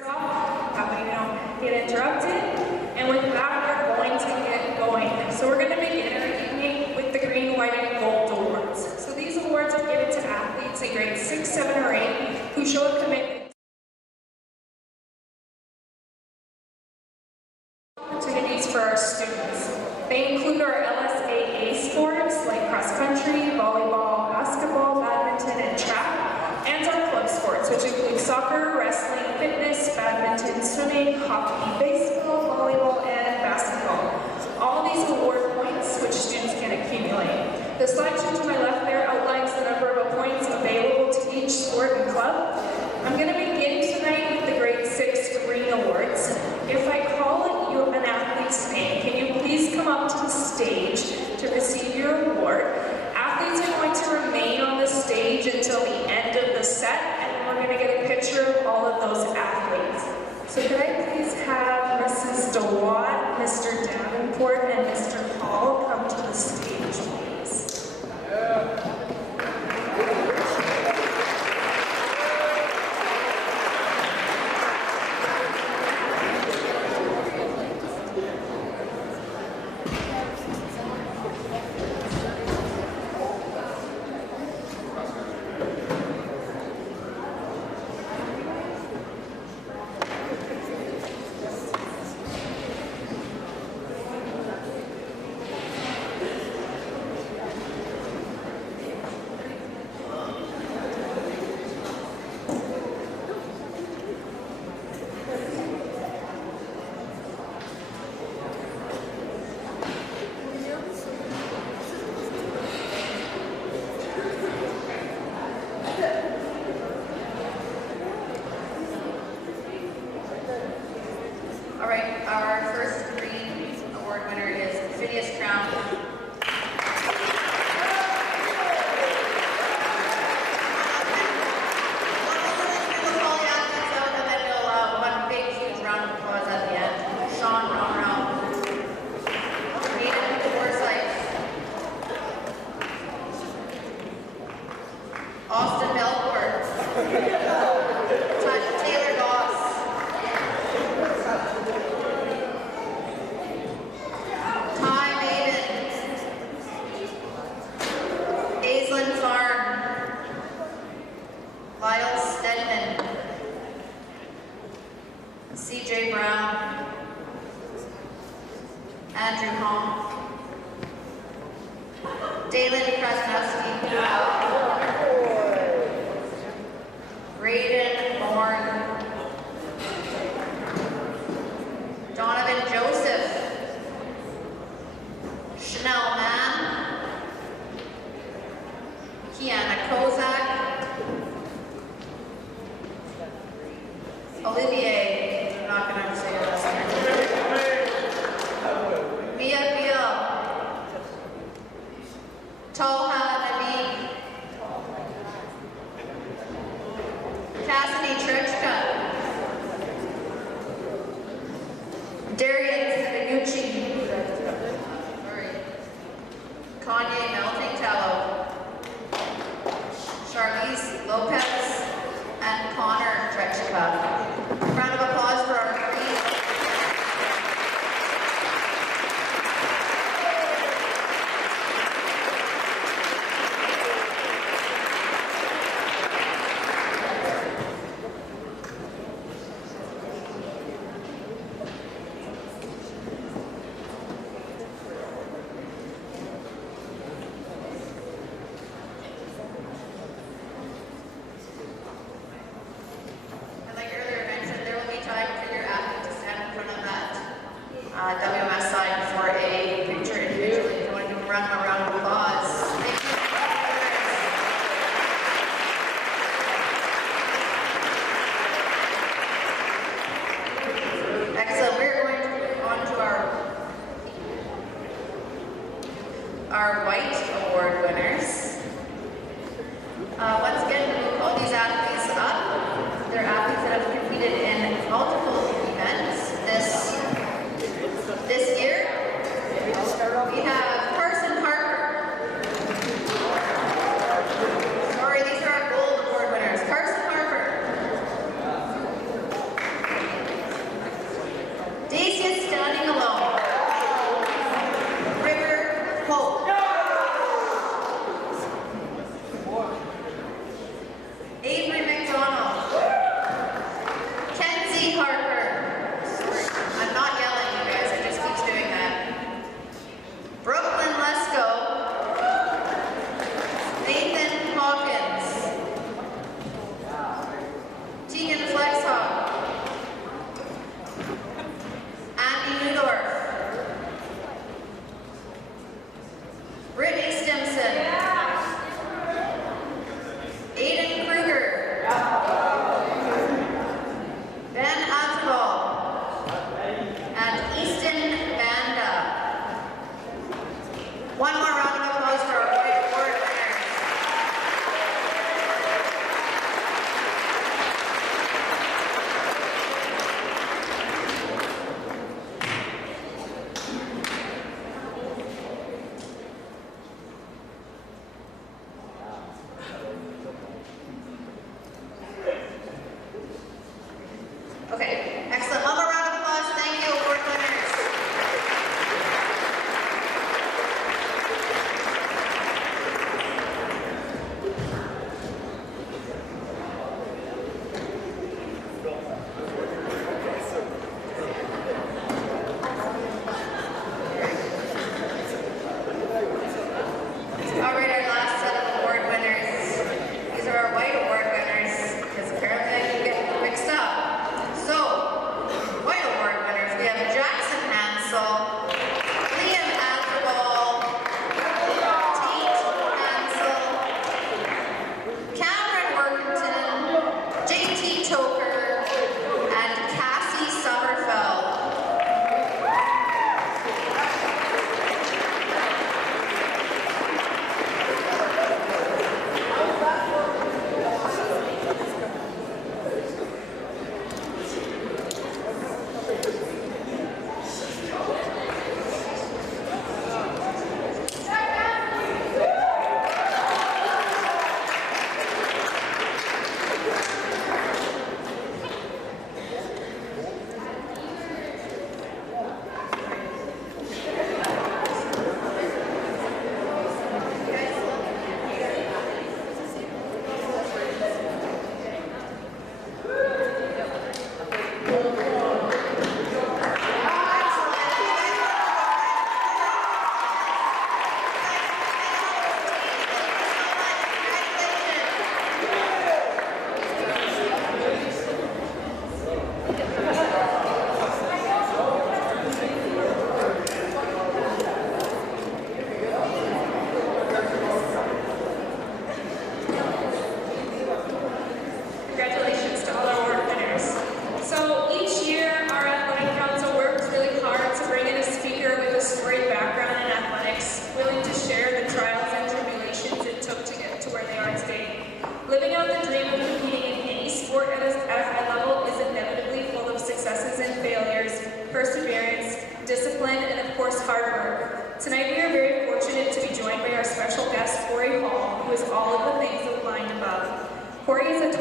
That way we don't get interrupted. And with that, we're going to get going. So we're going to begin our evening with the green, white, and gold awards. So these awards are given to athletes in grades 6, 7, or 8 who show a commitment to opportunities for our students. They include our LSAA sports like cross country, volleyball, basketball, badminton, and track, and our club sports, which include soccer, wrestling, fitness, badminton, swimming, hockey, baseball, volleyball, and basketball. All of these award points which students can accumulate. The slide shown to my left there outlines the number of points available to each sport and club. I'm going to begin tonight with the grade 6 green awards. If I call you an athlete's name, can you please come up to the stage to receive your award? Athletes are going to remain on the stage until the end of the set, and we're going to get a picture of all of those athletes. So could I please have Mrs. DeWatt, Mr. Davenport, and Mr. Hall come to the stage, please?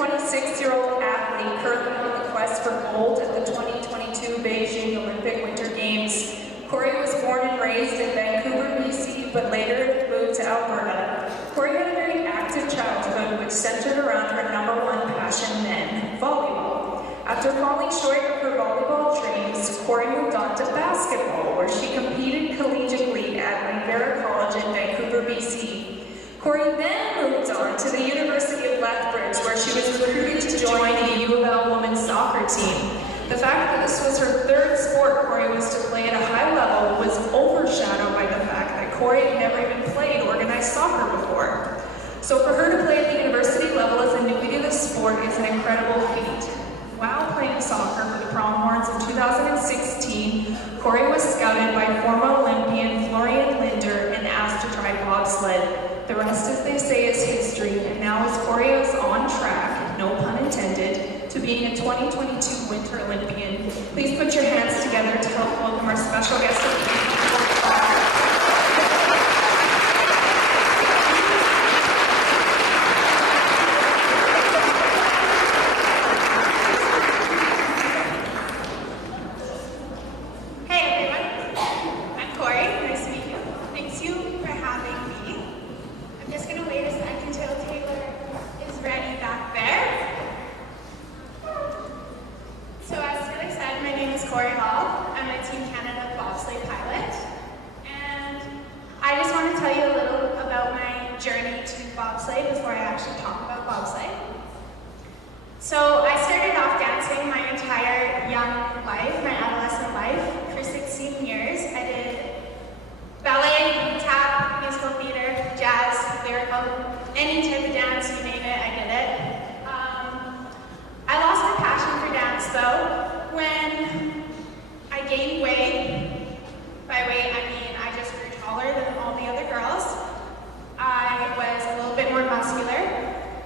26-year-old athlete currently on the quest for gold at the 2022 Beijing Olympic Winter Games. Corey was born and raised in Vancouver, BC, but later moved to Alberta. Corey had a very active childhood, which centered around her #1 passion then, volleyball. After falling short of her volleyball dreams, Corey moved on to basketball, where she competed collegiately at Langara College in Vancouver, BC. Corey then moved on to the University of Lethbridge, where she was recruited to join the U of L women's soccer team. The fact that this was her third sport Corey was to play at a high level was overshadowed by the fact that Corey had never even played organized soccer before. So for her to play at the university level as a newbie to the sport is an incredible feat. While playing soccer for the Pronghorns in 2016, Corey was scouted by former Olympian Florian Linder and asked to try bobsled. The rest, as they say, is history, and now as Corey is on track, no pun intended, to being a 2022 Winter Olympian. Please put your hands together to help welcome our special guest of the evening. I'm a Team Canada Bobsleigh pilot, and I just want to tell you a little about my journey to bobsleigh before I actually talk about bobsleigh. So I started off dancing my entire young life, my adolescent life, for 16 years. I did ballet, tap, musical theater, jazz, lyrical, any type of dance, you name it, I did it. I lost my passion for dance though when I gained weight. By weight, I mean I just grew taller than all the other girls. I was a little bit more muscular,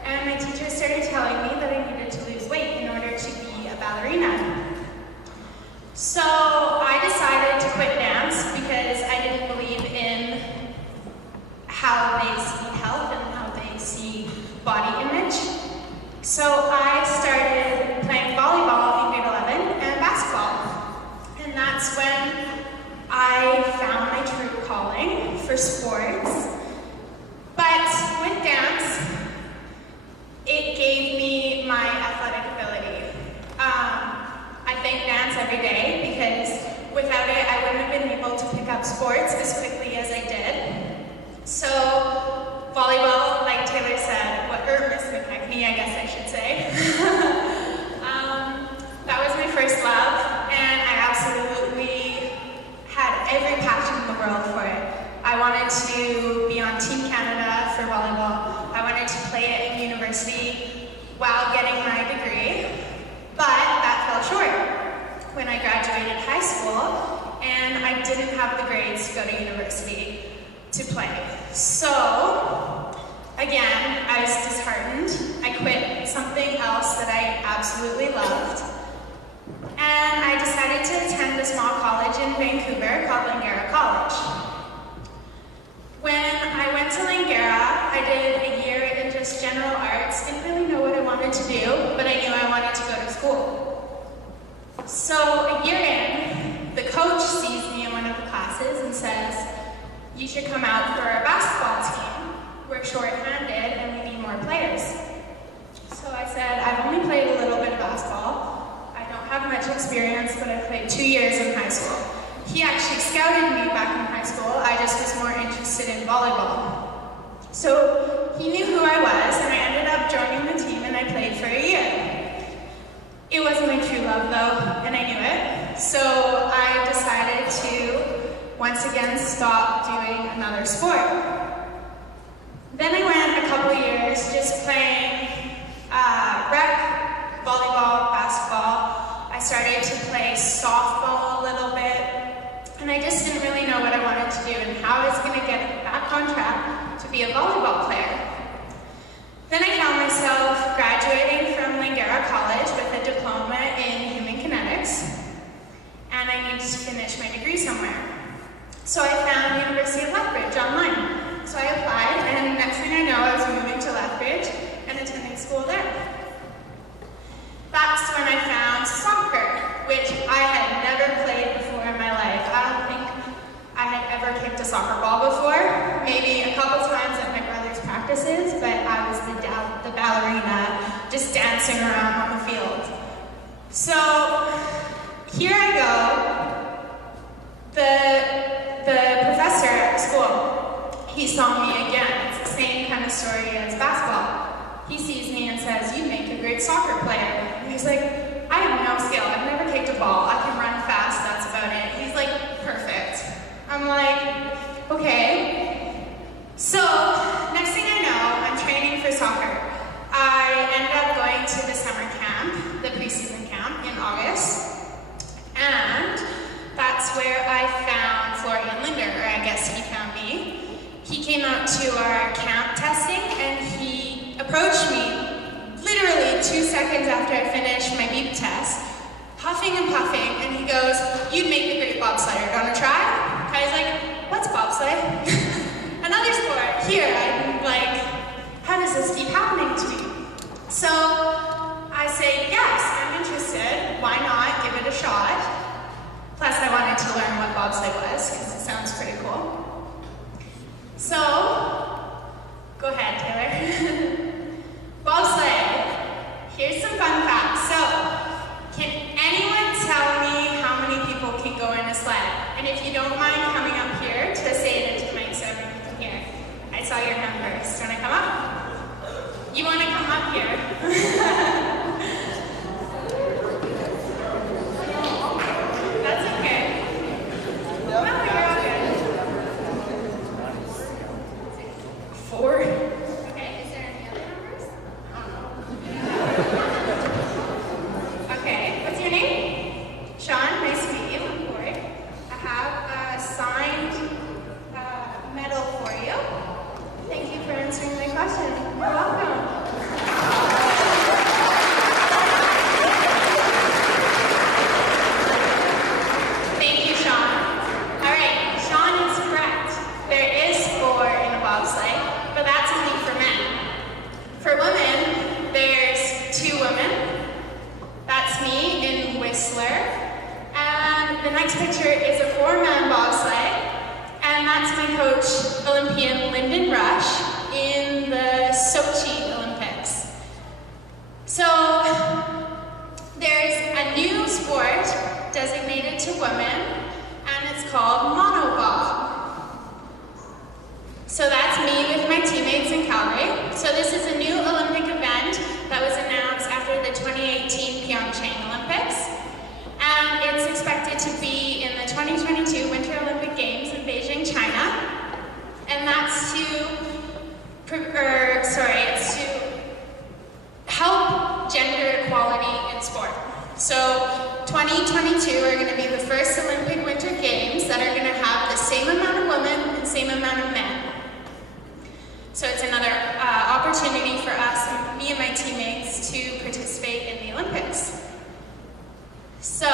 and my teacher started telling me that I needed to lose weight in order to be a ballerina. So I decided to quit dance because I didn't believe in how they see health and how they see body image. So I started playing volleyball in grade 11 and basketball. And that's when I found my true calling for sports. But with dance, it gave me my athletic ability. I thank dance every day because without it, I wouldn't have been able to pick up sports as quickly as I did. So volleyball, like Taylor said, Miss McKechnie, I guess I should say. That was my first love, and I absolutely had every passion in the world for it. I wanted to be on Team Canada for volleyball. I wanted to play it in university while getting my degree, but that fell short when I graduated high school, and I didn't have the grades to go to university to play. So, again, I was disheartened. I quit something else that I absolutely loved, and I decided to attend a small college in Vancouver called Langara College. When I went to Langara, I did a year in just general arts. Didn't really know what I wanted to do, but I knew I wanted to go to school. So a year in, the coach sees me in one of the classes and says, "You should come out for our basketball team. We're short-handed and we need more players." So I said, "I've only played a little bit of basketball. I don't have much experience, but I played 2 years in high school." He actually scouted me back in high school. I just was more interested in volleyball. So he knew who I was, and I ended up joining the team, and I played for a year. It wasn't my true love though, and I knew it. So I decided to once again stop doing another sport. Then I went a couple years just playing rec, volleyball, basketball. I started to play softball a little bit, and I just didn't really know what I wanted to do and how I was going to get back on track to be a volleyball player. Then I found myself graduating from Langara College with a diploma in human kinetics, and I needed to finish my degree somewhere. So I found University of Lethbridge online. soccer ball before, maybe a couple times at my brother's practices, but I was the ballerina just dancing around on the field. So here I go. The professor at school, he saw me again. It's the same kind of story as basketball. He sees me and says, "You make a great soccer player." And he's like, "I have no skill. I've never kicked a ball. I can run fast, that's about it." He's like, "Perfect." I'm like, okay. So, next thing I know, I'm training for soccer. I ended up going to the summer camp, the preseason camp in August. And that's where I found Florian Linder, or I guess he found me. He came out to our camp testing and he approached me literally 2 seconds after I finished my beep test, huffing and puffing, and he goes, "You'd make a great bobsledder, do you want to try?" I was like, "What's bobsleigh?" Another sport. Here, I'm like, how does this keep happening to me? So I say, yes, I'm interested. Why not give it a shot? Plus, I wanted to learn what bobsleigh was, because it sounds pretty cool. So, go ahead, Taylor. Bobsleigh. Here's some fun facts. So, can anyone tell me how many people can go in a sled? And if you don't mind coming up here to say it into the mic so everyone can hear. I saw your hand first. Do you want to come up? You want to come up here? That's okay. No, you're all good. 4. Okay, is there any other numbers? Okay, what's your name? Sean, nice to meet you. I'm Corey. I have a signed medal for you. Thank you for answering my question. You're welcome. Thank you, Sean. All right, Sean is correct. There is 4 in a bobsleigh, but that's only for men. For women, there's 2 women. That's me in Whistler. And the next picture is a 4-man bobsleigh. And that's my coach, Olympian Lyndon Rush, in the Sochi Olympics. So, there's a new sport designated to women, and it's called monobob. So that's me with my teammates in Calgary. So this is a new Olympic event that was announced after the 2018 Pyeongchang Olympics. And it's expected to be in the 2022 Winter Olympic Games in Beijing, China. And that's it's to help gender equality in sport. So 2022 are going to be the first Olympic Winter Games that are going to have the same amount of women and same amount of men. So it's another opportunity for us, me and my teammates, to participate in the Olympics. So,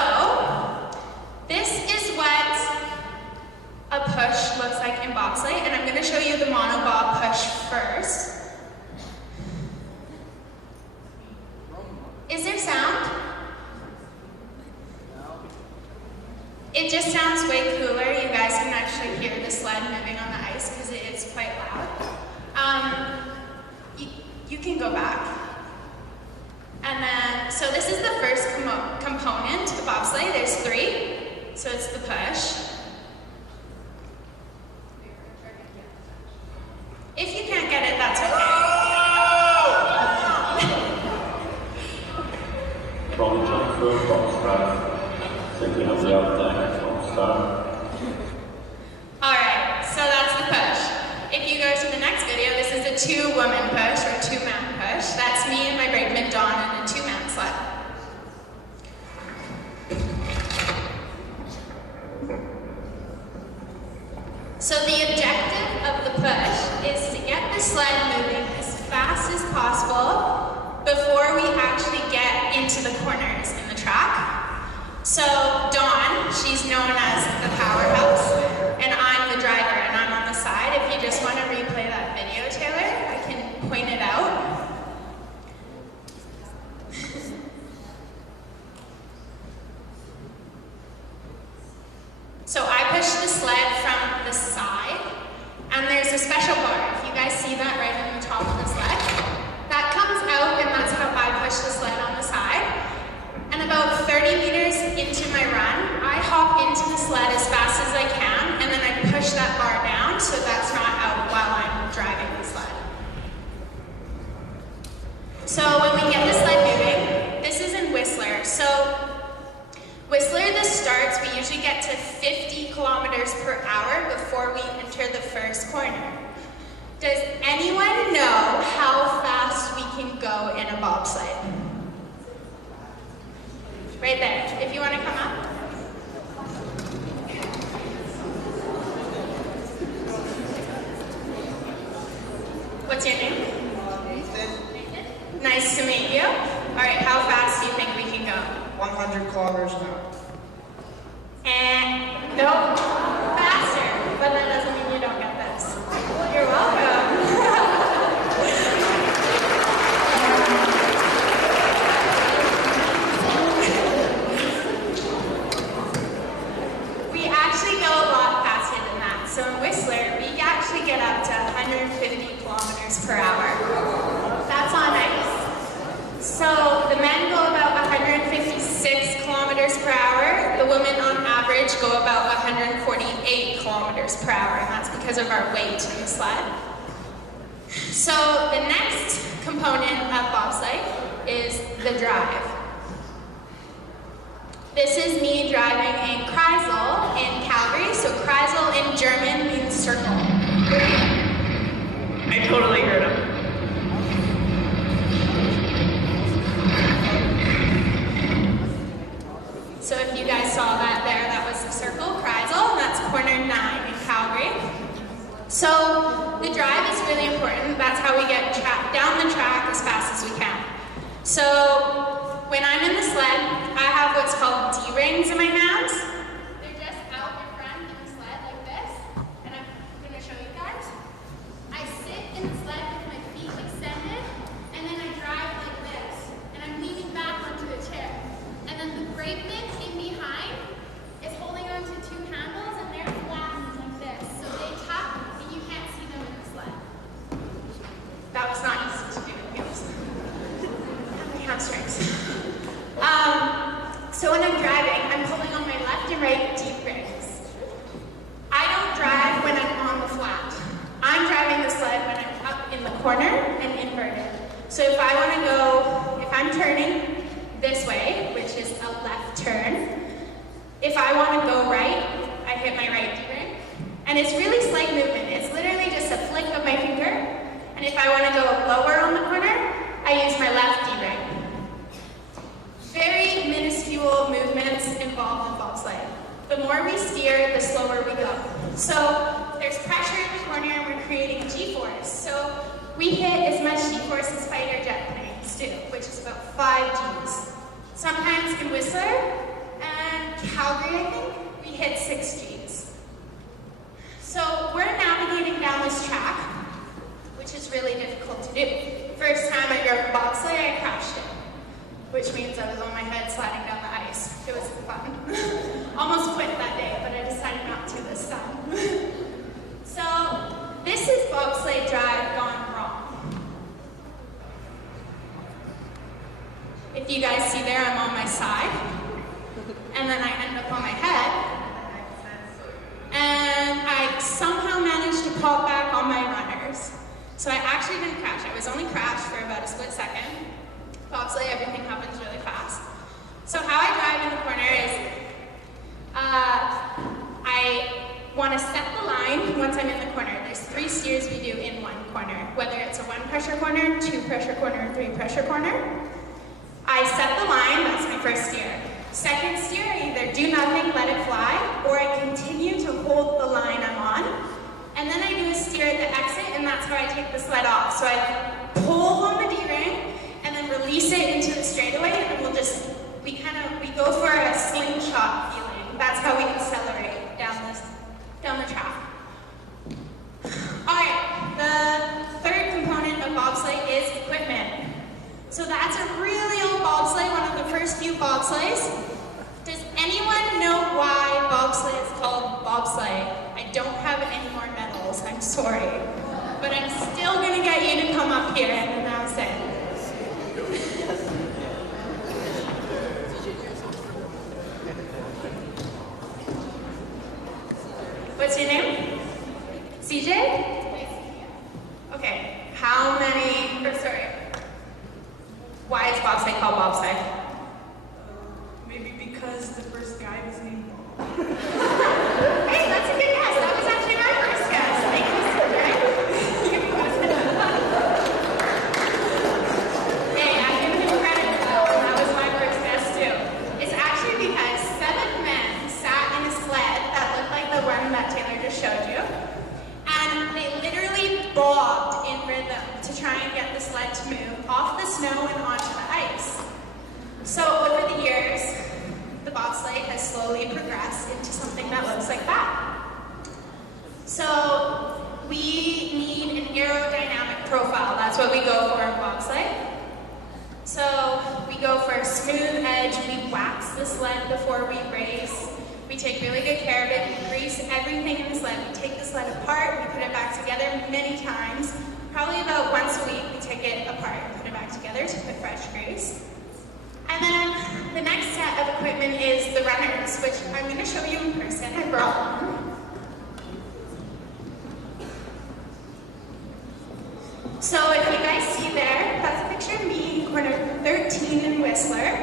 this is what a push looks like in bobsleigh, and I'm going to show you the monobob push first. Is there sound? It just sounds way cooler. You guys can actually hear the sled moving on the ice because it is quite loud. You can go back. And then, so this is the first component of bobsleigh. There's 3. So it's the push. If you can't get it, that's okay. Trolley jump through, box grab, simply up the other day, box grab. Alright, so that's the push. If you go to the next video, this is a 2-woman push or 2-man push. That's me and my brakeman Dawn in a 2-man sled. So the objective of the push is to get the sled moving as fast as possible before we actually get into the corners in the track. So Dawn, she's known as the powerhouse, and I'm the driver, and I'm on the side. If you just want to replay that video, Taylor, I can point it out. What's your name? Nathan. Nice to meet you. All right, how fast do you think we can go? 100 kilometers an hour. And no, faster, but that doesn't mean you don't get this. You're welcome. We actually go a lot faster than that. So in Whistler, we actually get up to 150 kilometers per hour. That's on ice. So the men go about 156 kilometers per hour. The women on average go about 148 kilometers per hour, and that's because of our weight in the sled. So the next component of bobsleigh is the drive. This is me driving in Kreisel in Calgary. So Kreisel in German means circle. I totally heard him. So if you guys saw that there, that was the circle, Kreisel, and that's corner 9 in Calgary. So the drive is really important. That's how we get down the track as fast as we can. So when I'm in the sled, I have what's called D-rings in my hands. They're just out in front in the sled like this, and I'm going to show you guys. I sit in the sled with my feet extended, and then I drive like this, and I'm leaning back onto the chair. And then the brake bit in behind is holding onto 2 handles, and they're flattened like this. So they tuck, and you can't see them in the sled. That was not easy to do with heels. My hamstrings. So when I'm driving, I'm pulling on my left and right deep rings. I don't drive when I'm on the flat. I'm driving the sled when I'm up in the corner and inverted. So if I want to go, if I'm turning this way, which is a left turn, if I want to go right, I hit my right D-ring. And it's really slight movement. It's literally just a flick of my finger. And if I want to go lower on the corner, I use my left D-ring. Very minuscule movements involved in bobsleigh. The more we steer, the slower we go. So there's pressure in the corner and we're creating G-force. So we hit as much G-force as fighter jet planes do, which is about 5 Gs. Sometimes in Whistler and Calgary, I think, we hit 6 Gs. So we're navigating down this track, which is really difficult to do. First time I drove bobsleigh, I crashed it, which means I was on my head sliding down the ice. It was fun. Almost quit that day, but I decided not to this time. So this is bobsleigh drive gone wrong. If you guys see there, I'm on my side, and then I end up on my head, and I somehow managed to pop back on my runners. So I actually didn't crash. I was only crashed for about a split second. Bobsleigh, everything happens really fast. So how I drive in the corner is, I want to set the line once I'm in the corner. There's 3 steers we do in one corner, whether it's a 1 pressure corner, 2 pressure corner, or 3 pressure corner. I set the line, that's my first steer. Second steer, I either do nothing, let it fly, or I continue to hold the line I'm on. And then I do a steer at the exit, and that's how I take the sled off. So I pull on the D-ring, and then release it into the straightaway, and we go for a slingshot feeling. That's how we accelerate down the track. All right, the third component of bobsleigh is equipment. So that's a really old bobsleigh, one of the first few bobsleighs. Does anyone know why bobsleigh is called bobsleigh? I don't have any more medals, I'm sorry. But I'm still gonna get you to come up here and announce it. What's your name? CJ? Okay, why is bobsleigh called bobsleigh? Maybe because the first guy was named Bob. Hey, that's a good guess. That was actually my first guess. Thank you, CJ. Hey, I give him credit though. That was my first guess too. It's actually because 7 men sat in a sled that looked like the one that Taylor just showed you, and they literally bobbed in rhythm sled to move off the snow and onto the ice. So over the years, the bobsleigh has slowly progressed into something that looks like that. So we need an aerodynamic profile. That's what we go for in bobsleigh. So we go for a smooth edge. We wax the sled before we race. We take really good care of it. We grease everything in the sled. We take the sled apart. We put it back together many times. Probably about once a week, we take it apart and put it back together to put fresh grease. And then the next set of equipment is the runners, which I'm going to show you in person. I brought one. So if you guys see there, that's a picture of me in corner 13 in Whistler,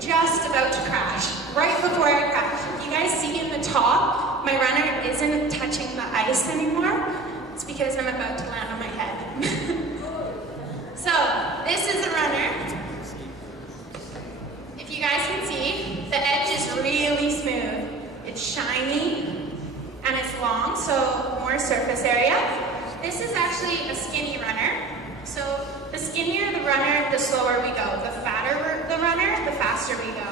just about to crash, right before I crash. If you guys see in the top, my runner isn't touching the ice anymore. It's because I'm about to land on my head. So this is a runner. If you guys can see, the edge is really smooth. It's shiny and it's long, so more surface area. This is actually a skinny runner. So the skinnier the runner, the slower we go. The fatter the runner, the faster we go.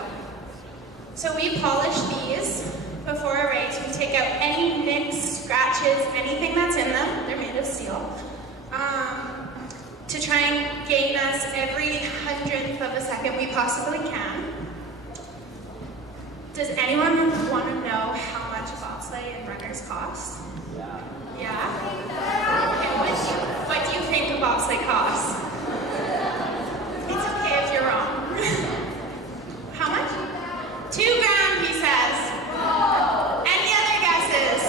So we polish these before a race. We take out any nicks, scratches, anything that's in them. They're made of steel. To try and gain us every 100th of a second we possibly can. Does anyone want to know how much bobsleigh and runners cost? Yeah? Okay, what do you think a bobsleigh costs? It's okay if you're wrong. How much? $2,000, he says. Any other guesses?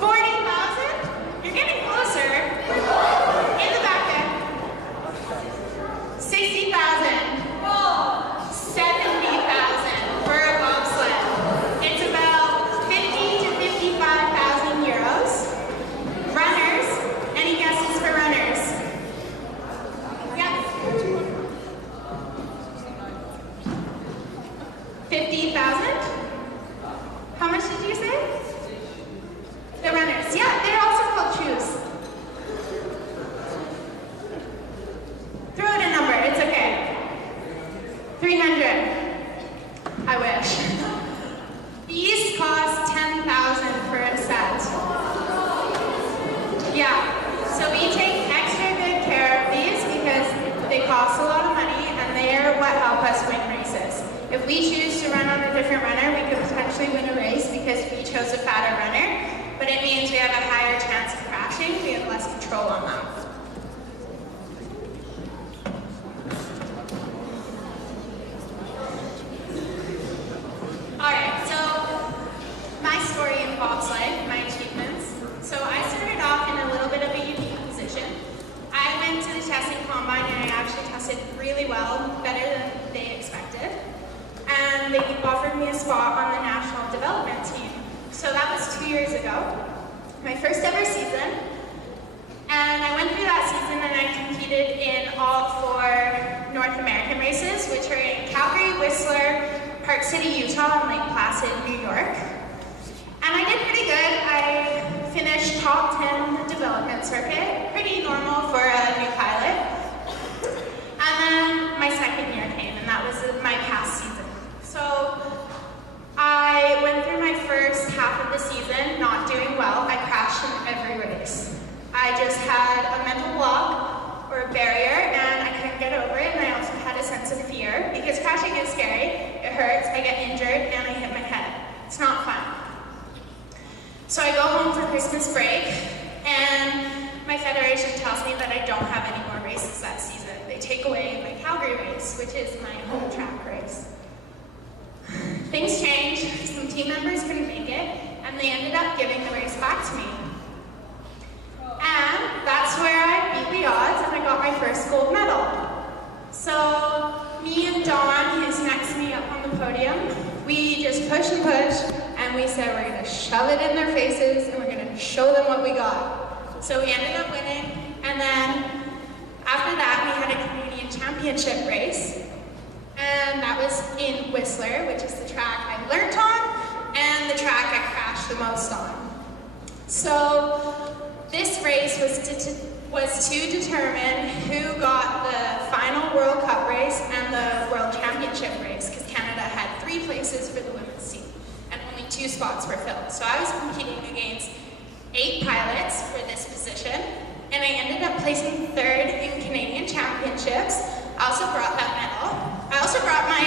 40,000? You're getting closer. In the back end. 60,000. 70,000 for a bobsled. It's about 50 to 55,000 euros. Runners, any guesses for runners? Yep. 50,000? How much did you say? The runners. Yeah, they're also called shoes. Throw out a number, it's okay. 300. I wish. These cost 10,000 for a set. Yeah. So we take extra good care of these because they cost a lot of money and they are what help us win races. If we choose to run on a different runner, we could potentially win a race because we chose a fatter runner, but it means we have a higher chance of crashing. We have less control on them. Alright, so my story in bobsleigh, my achievements. So I started off in a little bit of a unique position. I went to the testing combine and I actually tested really well, better than they expected. And they offered me a spot on the national development team. So that was 2 years ago, my first ever season. And I went through that season and I competed in all 4 North American races, which are in Calgary, Whistler, Park City, Utah, and Lake Placid, New York. And I did pretty good. I finished top 10 on the development circuit, pretty normal for a new pilot. And then my second year came, and that was my past season. So I went through my first half of the season not doing well. I crashed in every race. I just had a mental block or a barrier, and I couldn't get over it, and I also had a sense of fear, because crashing is scary. It hurts, I get injured, and I hit my head. It's not fun. So I go home for Christmas break, and my federation tells me that I don't have any more races that season. They take away my Calgary race, which is my home track race. Things changed, some team members couldn't make it, and they ended up giving the race back to me. And that's where I beat the odds and I got my first gold medal. So me and Dawn, who's next to me up on the podium, we just push and push, and we said we're going to shove it in their faces and we're going to show them what we got. So we ended up winning, and then after that we had a Canadian Championship race, and that was in Whistler, which is the track I learnt on and the track I crashed the most on. So this race was was to determine who got the final World Cup race and the World Championship race, because Canada had 3 places for the women's team and only 2 spots were filled. So I was competing against 8 pilots for this position, and I ended up placing 3rd in Canadian Championships. I also brought that medal. I also brought my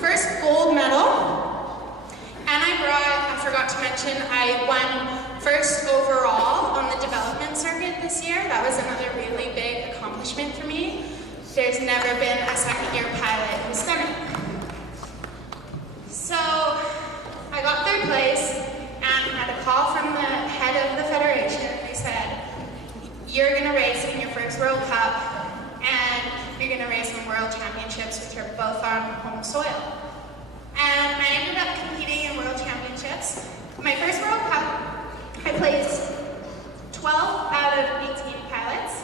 first gold medal, and I forgot to mention, I won 1st overall on the development circuit this year. That was another really big accomplishment for me. There's never been a second-year pilot who's done it. So I got 3rd place and had a call from the head of the federation. They said, you're going to race in your first World Cup and you're going to race in World Championships, which are both on home soil. And I ended up competing in World Championships. My first World Cup, I placed 12 out of 18 pilots.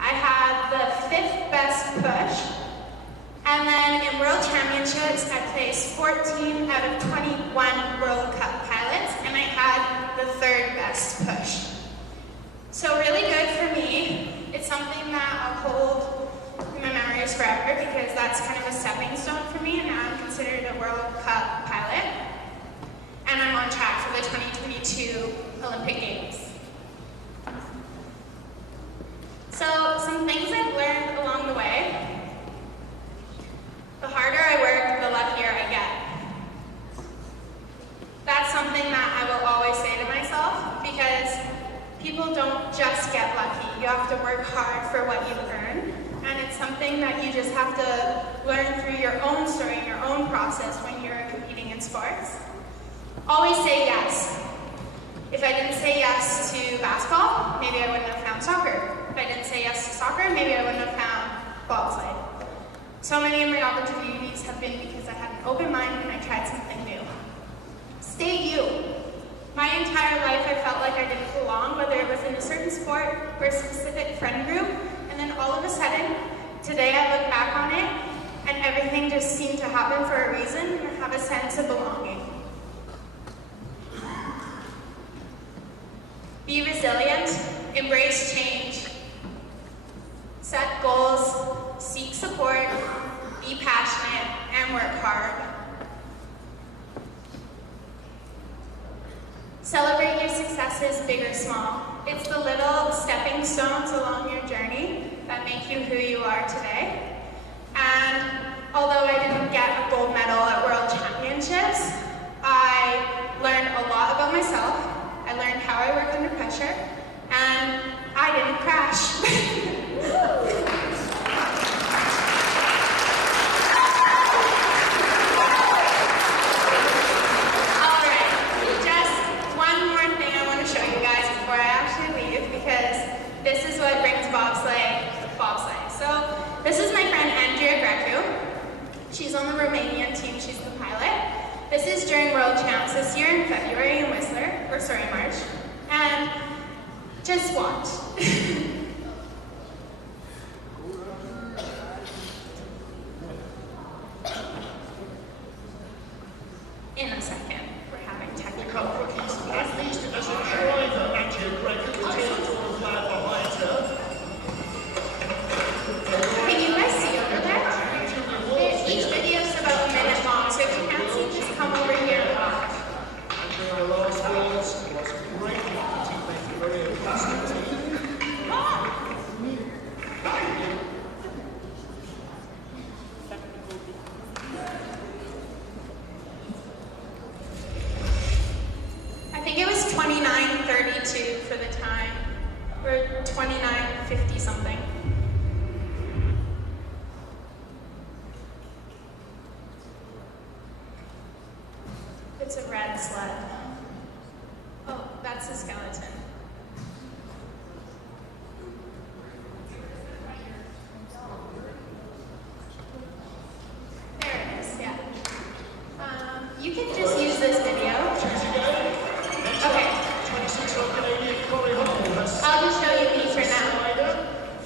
I had the 5th best push. And then in World Championships, I placed 14 out of 21 World Cup pilots, and I had the 3rd best push. So really good for me. It's something that I'll hold in my memories forever, because that's kind of a stepping stone for me, and now I'm considered a World Cup pilot. And I'm on track for the 2022 Olympic Games. So some things I've learned along the way. The harder I work, the luckier I get. That's something that I will always say to myself, because people don't just get lucky. You have to work hard for what you earn, and it's something that you just have to learn through your own story, your own process when you're competing in sports. Always say yes. If I didn't say yes to basketball, maybe I wouldn't have found soccer. If I didn't say yes to soccer, maybe I wouldn't have found bobsleigh. So many of my opportunities have been because I had an open mind and I tried something new. Stay you. My entire life I felt like I didn't belong, whether it was in a certain sport or a specific friend group, and then all of a sudden, today I look back on it and everything just seemed to happen for a reason, and I have a sense of belonging. Be resilient, embrace change, set goals, seek support, be passionate, and work hard. Celebrate your successes, big or small. It's the little stepping stones along your journey that make you who you are today. And although I didn't get a gold medal at World Championships, I learned a lot about myself. I learned how I work under pressure, and I didn't crash. This is what brings bobsleigh. So this is my friend Andrea Grecu. She's on the Romanian team, she's the pilot. This is during World Champs this year in February in March. And just watch. In a second, we're having technical difficulties. At least as a driver, Andrea Grecu can take it all flat behind her. Can you guys see over there? Each video is about a minute long, so if you can't see, just come over here and watch. Andrea, the last words was great. Thank you very much. I think it was 29:32 for the time, or 29:50 something. It's a red sled. Oh, that's a skeleton. There it is, yeah. You can just use this video. Okay. I'll just show you me for now.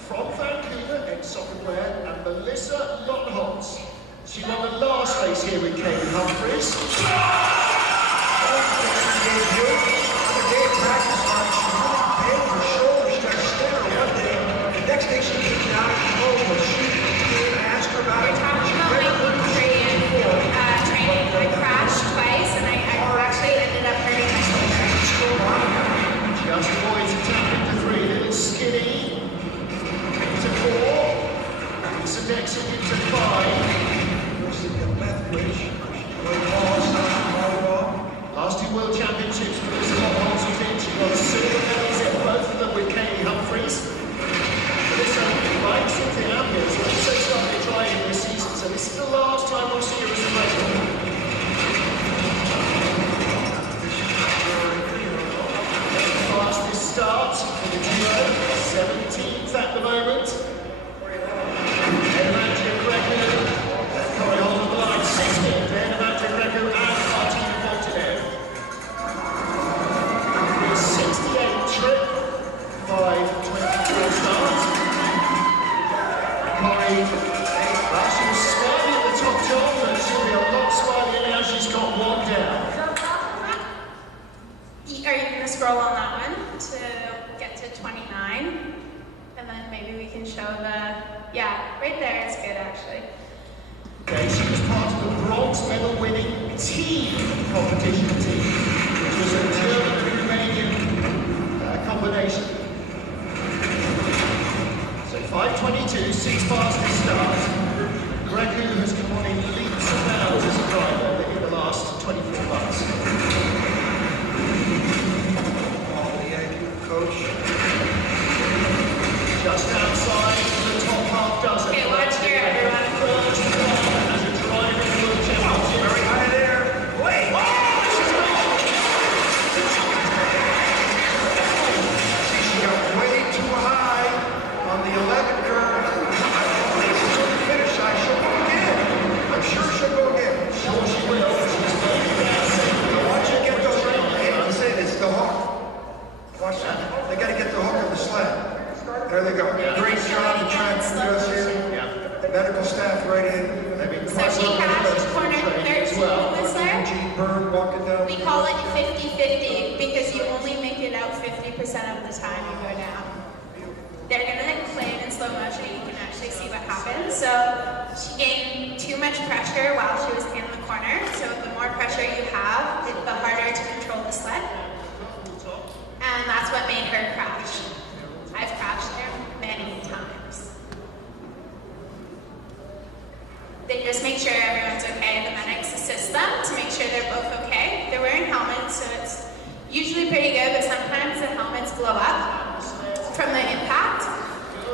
From Vancouver in soccer player and Melissa Lotholt. She won the last race here with Kane Humphries. Again, practice like she really did for sure. start for the duo, 17th at the moment. Edmantia Greco, coming on the line, 16th, Edmantia Greco and Martina Fontenay. The 68 trip, 5:24 start. Corey, well, she was smiley at the top job, but she'll be a lot smilier now she's got one down. Are you going to scroll on that one to get to 29? And then maybe we can show the, yeah, right there is good actually. Okay, she was part of the bronze medal winning team competition team, which was a German-Romanian combination. So 5:22, 6 past the start. Greco has come on in leaps and bounds as a driver in the last 24 months. Coach. Just outside the top half dozen. Okay, watch here, everyone. First one as a driver in the World Championship. Very high there. Wait! She got way too high on the 11th curve. I don't think she's going to finish. She'll go again. I'm sure she'll go again. Sure she will. She's going down safely. Watch her get those right. I hate to say this, the hook. Watch that. They got to get the hook of the sled. There they go. Great job, the track does here. Medical staff right in. So she crashed corner 13 was there. Gene Byrne walking down. We call it 50-50 because you only make it out 50% of the time you go down. They're going to play it in slow motion. You can actually see what happens. So she gained too much pressure while she was in the corner. So the more pressure you have, the harder to control the sled. And that's what made her crash. I've crashed there many times. They just make sure everyone's okay. The medics assist them to make sure they're both okay. They're wearing helmets, so it's usually pretty good, but sometimes the helmets blow up from the impact.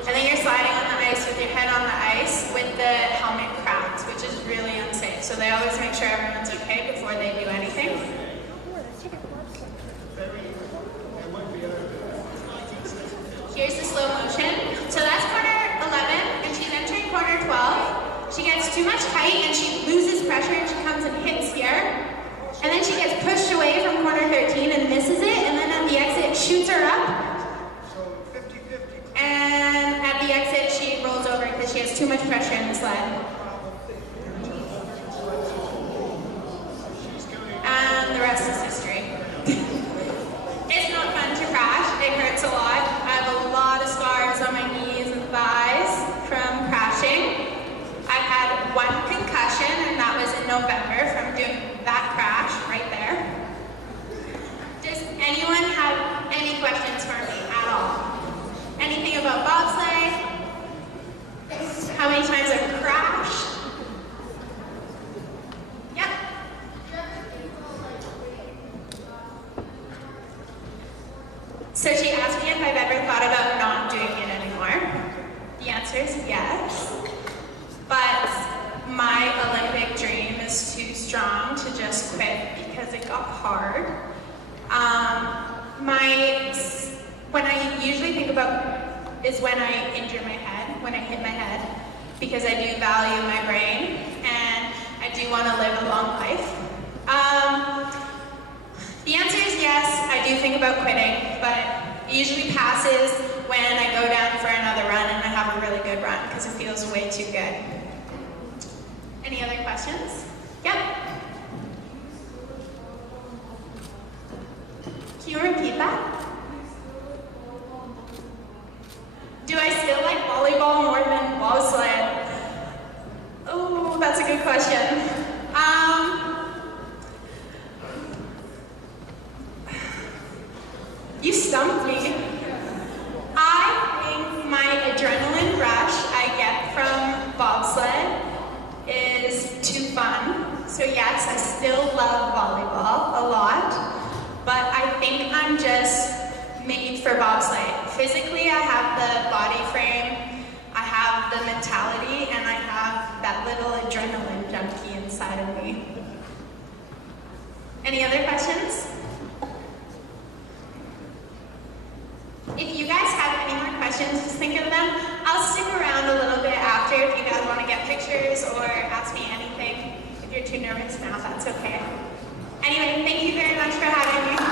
And then you're sliding on the ice with your head on the ice with the helmet cracked, which is really unsafe. So they always make sure everyone's okay before they do anything. Here's the slow motion. So that's corner 11, and she's entering corner 12. She gets too much height, and she loses pressure, and she comes and hits here. And then she gets pushed away from corner 13 and misses it, and then at the exit, shoots her up. So 50-50. And at the exit, she rolls over because she has too much pressure in the sled. And the rest is history. It's not fun to crash. It hurts a lot. I have a lot of scars on my knees and thighs from crashing. I've had one concussion, and that was in November from doing that crash right there. Does anyone have any questions for me at all? Anything about bobsleigh? How many times I've crashed? Yep. So she asked me if I've ever thought about not doing it anymore. The answer is yes. But my Olympic dream is too strong to just quit because it got hard. When I usually think about is when I injure my head, when I hit my head, because I do value my brain and I do want to live a long life. The answer is yes, I do think about quitting, but it usually passes when I go down for another run and I have a really good run because it feels way too good. Any other questions? Yep. Can you repeat that? Do I still like volleyball more than bobsled? Oh, that's a good question. You stumped me. I think my adrenaline rush I get from bobsled is too fun. So yes, I still love volleyball a lot, but I think I'm just made for bobsleigh. Physically, I have the body frame, I have the mentality, and I have that little adrenaline junkie inside of me. Any other questions? If you guys have any more questions, just think of them. I'll stick around a little bit after if you guys want to get pictures or ask me anything. If you're too nervous now, that's okay. Anyway, thank you very much for having me.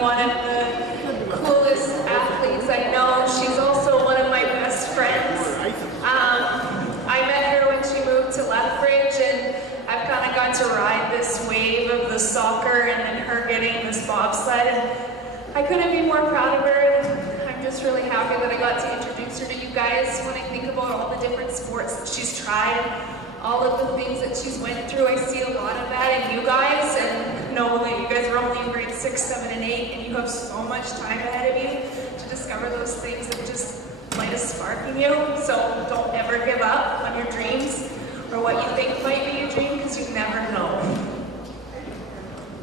One of the coolest athletes I know. She's also one of my best friends. I met her when she moved to Lethbridge, and I've kind of got to ride this wave of the soccer and then her getting this bobsled. And I couldn't be more proud of her, and I'm just really happy that I got to introduce her to you guys. When I think about all the different sports that she's tried, all of the things that she's went through, I see a lot of that in you guys, and knowing you guys are only in grade 6, 7, and 8, and you have so much time ahead of you to discover those things that just light a spark in you. So don't ever give up on your dreams or what you think might be your dream, because you never know.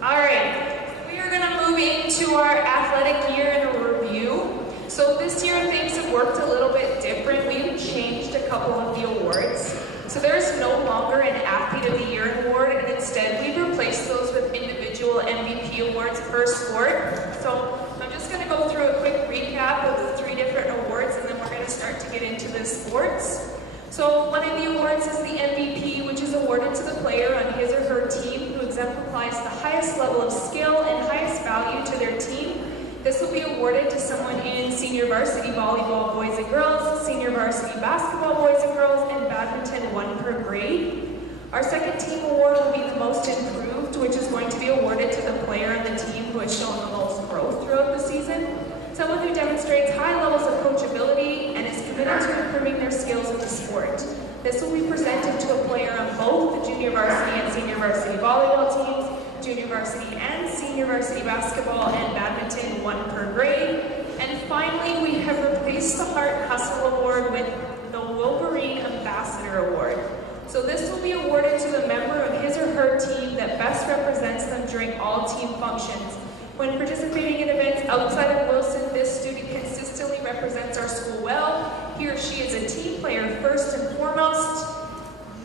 All right, we are gonna move into our athletic year in a review. So this year things have worked a little bit different. We've changed a couple of the awards. So there's no longer an Athlete of the Year award, and instead we've replaced those with individual MVP awards per sport. So I'm just going to go through a quick recap of the 3 different awards, and then we're going to start to get into the sports. So one of the awards is the MVP, which is awarded to the player on his or her team who exemplifies the highest level of skill and highest value to their team. This will be awarded to someone in senior varsity volleyball boys and girls, senior varsity basketball boys and girls, and badminton 1 per grade. Our second team award will be the most improved, which is going to be awarded to the player on the team who has shown the most growth throughout the season. Someone who demonstrates high levels of coachability and is committed to improving their skills in the sport. This will be presented to a player on both the junior varsity and senior varsity volleyball teams, junior varsity and senior varsity basketball, and badminton 1 per grade. And finally, we have replaced the Heart Hustle Award with the Wolverine Ambassador Award. So this will be awarded to the member of his or her team that best represents them during all team functions. When participating in events outside of Wilson, this student consistently represents our school well. He or she is a team player first and foremost.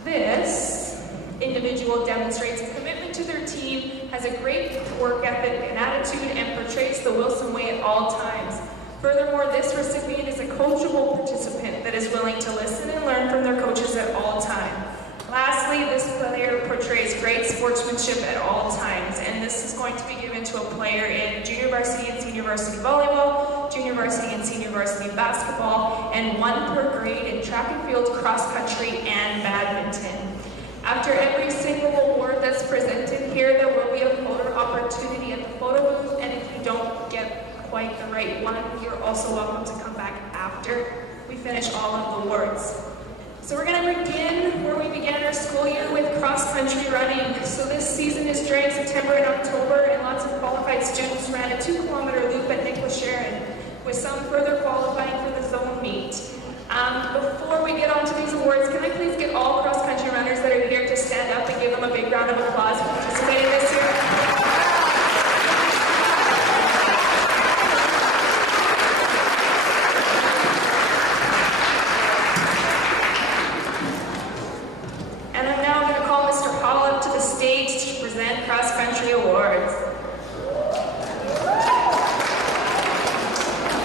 This individual demonstrates a commitment to their team, has a great work ethic and attitude, and portrays the Wilson way at all times. Furthermore, this recipient is a coachable participant that is willing to listen and learn from their coaches at all times. Lastly, this player portrays great sportsmanship at all times, and this is going to be given to a player in junior varsity and senior varsity volleyball, junior varsity and senior varsity basketball, and 1 per grade in track and field, cross country, and badminton. After every single award that's presented here, there will be a photo opportunity at the photo booth, and if you don't get quite the right one, you're also welcome to come back after we finish all of the awards. So we're going to begin where we began our school year with cross-country running. So this season is during September and October, and lots of qualified students ran a 2-kilometer loop at Nicholas Sharon, with some further qualifying for the zone meet. Before we get on to these awards, can I please get all cross-country runners that are here to stand up and give them a big round of applause for participating this year? And I'm now going to call Mr. Hall up to the stage to present cross-country awards.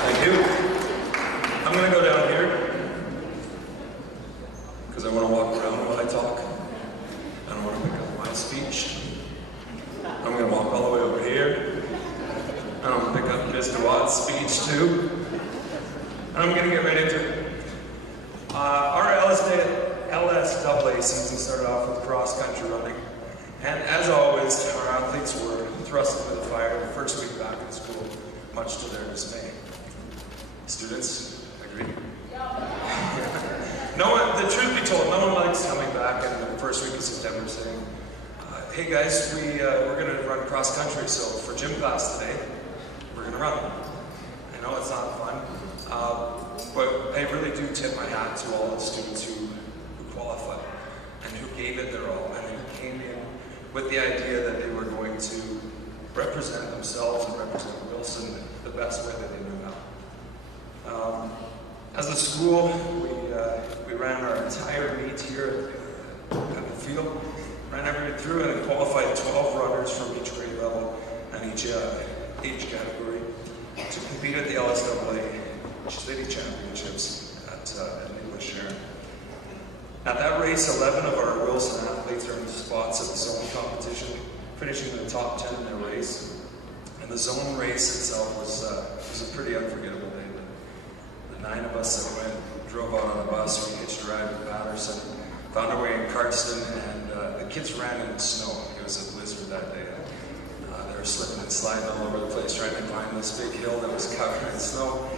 Thank you. I'm going to go down here because I want to walk around while I talk. I don't want to pick up my speech. I'm going to walk all the way over here. I don't want to pick up Mr. Watt's speech too. And I'm going to get right into it. Our LSAA season started off with cross-country running. And as always, our athletes were thrust into the fire the first week back in school, much to their dismay. Students, agree? No one, the truth be told, no one likes coming back in the first week of September saying, hey guys, we're going to run cross country, so for gym class today, we're going to run. I know it's not fun. But I really do tip my hat to all the students who qualified and who gave it their all and who came in with the idea that they were going to represent themselves and represent Wilson the best way that they knew how. As a school, we ran our entire meet here at the field, ran everything through, and qualified 12 runners from each grade level and each age category to compete at the LSAA City Championships at English Sharon. At that race, 11 of our Wilson athletes earned spots at the zone competition, finishing in the top 10 in their race. And the zone race itself was a pretty unforgettable day. The 9 of us that went, drove out on a bus, we hitched a ride with Patterson, found our way in Cardston, and the kids ran in the snow. It was a blizzard that day. They were slipping and sliding all over the place trying to climb this big hill that was covered in snow.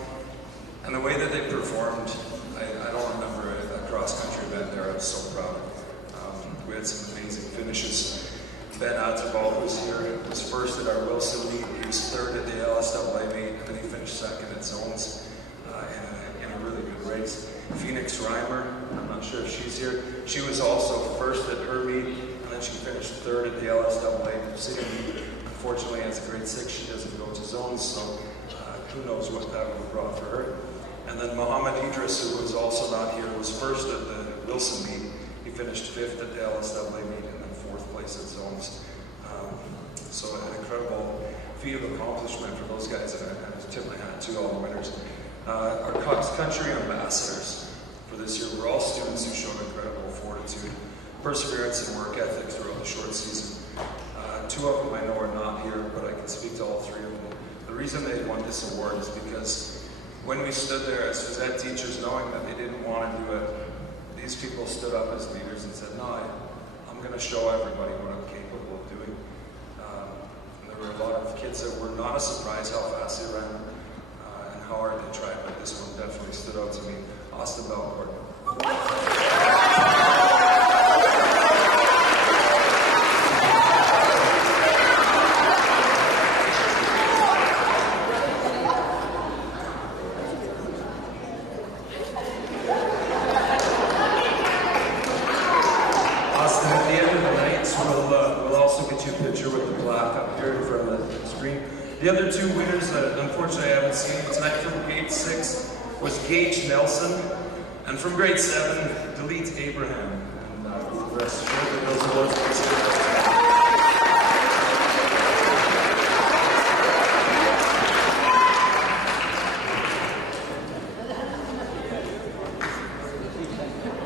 And the way that they performed, I don't remember a cross-country event there I was so proud of. We had some amazing finishes. Ben Atterball, who was here, was first at our Wilson meet. He was third at the LSAA meet, and then he finished second at zones in a really good race. Phoenix Reimer, I'm not sure if she's here, she was also first at her meet, and then she finished third at the LSAA city meet. Unfortunately, as a grade 6, she doesn't go to zones, so who knows what that would have brought for her. And then Mohammed Idris, who was also not here, was first at the Wilson meet. He finished 5th at the LSAA meet and then 4th place at zones. So an incredible feat of accomplishment for those guys, and I tip my hat to all the winners. Our cross-country ambassadors for this year were all students who showed incredible fortitude, perseverance, and work ethic throughout the short season. 2 of them I know are not here, but I can speak to all 3 of them. The reason they won this award is because when we stood there as phys ed teachers, knowing that they didn't want to do it, these people stood up as leaders and said, no, I'm going to show everybody what I'm capable of doing. And there were a lot of kids that were not as surprised how fast they ran and how hard they tried, but this one definitely stood out to me. Austin Belcourt. The other 2 winners that unfortunately I haven't seen tonight from grade 6 was Gage Nelson, and from grade 7, Dalit Abraham. And rest assured that those awards will be still.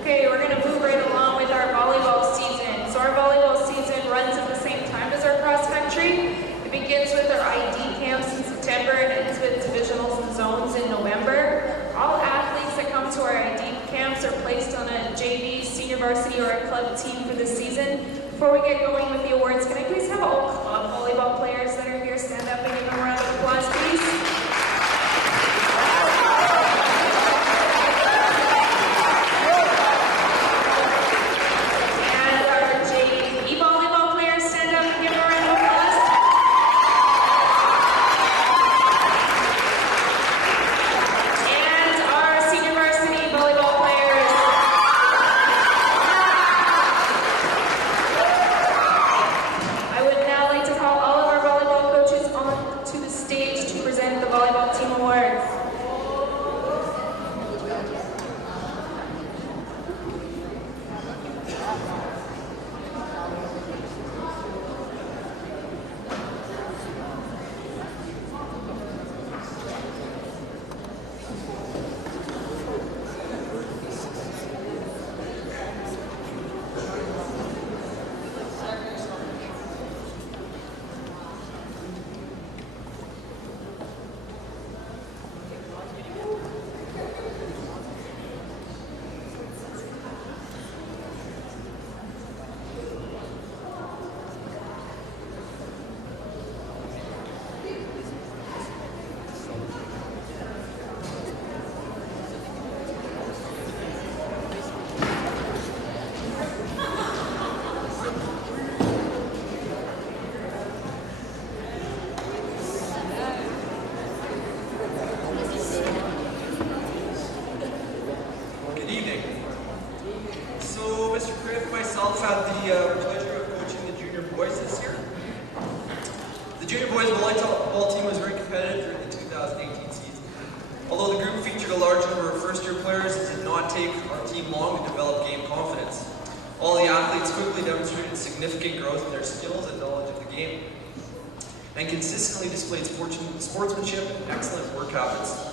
Okay, we're going to move right along with our volleyball season. So our volleyball season runs at the same time as our cross country. It begins with our ID camps in September and ends with divisionals and zones in November. All athletes that come to our ID camps are placed on a JV, senior varsity, or a club team for the season. Before we get going with the awards, can I please have all club volleyball players that are here stand up and give them a round of applause, please? Volleyball Although the group featured a large number of first-year players, it did not take our team long to develop game confidence. All the athletes quickly demonstrated significant growth in their skills and knowledge of the game, and consistently displayed sportsmanship and excellent work habits.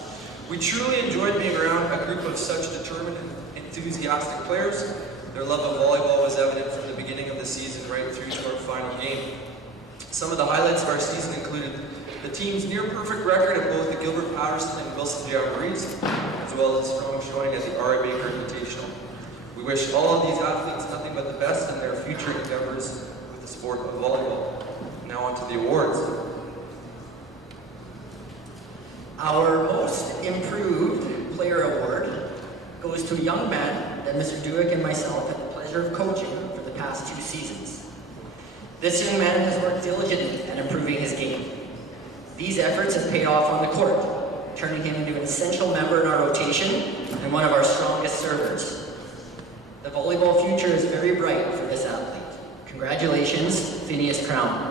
We truly enjoyed being around a group of such determined and enthusiastic players. Their love of volleyball was evident from the beginning of the season right through to our final game. Some of the highlights of our season included the team's near-perfect record at both the Gilbert Patterson and Wilson Jamborees, as well as a strong showing at the R.A. Baker Invitational. We wish all of these athletes nothing but the best in their future endeavors with the sport of volleyball. Now on to the awards. Our most improved player award goes to a young man that Mr. Duick and myself had the pleasure of coaching for the past 2 seasons. This young man has worked diligently at improving his game. These efforts have paid off on the court, turning him into an essential member in our rotation and one of our strongest servers. The volleyball future is very bright for this athlete. Congratulations, Phineas Crown.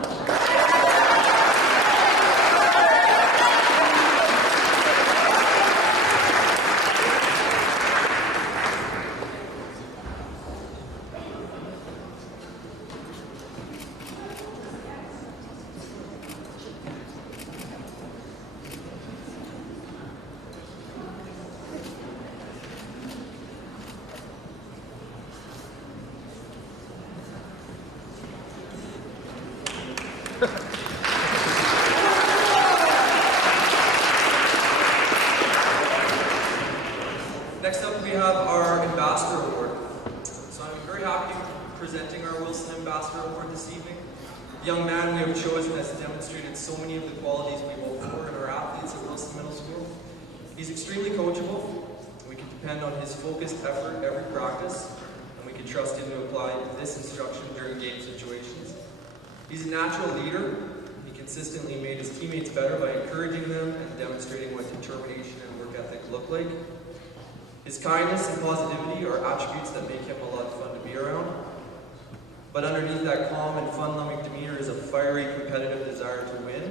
Next up, we have our Ambassador Award. So I'm very happy to be presenting our Wilson Ambassador Award this evening. The young man we have chosen has demonstrated so many of the qualities we hope for in our athletes at Wilson Middle School. He's extremely coachable. We can depend on his focused effort every practice, and we can trust him to apply this instruction during game situations. He's a natural leader. He consistently made his teammates better by encouraging them and demonstrating what determination and work ethic look like. His kindness and positivity are attributes that make him a lot of fun to be around. But underneath that calm and fun-loving demeanor is a fiery, competitive desire to win,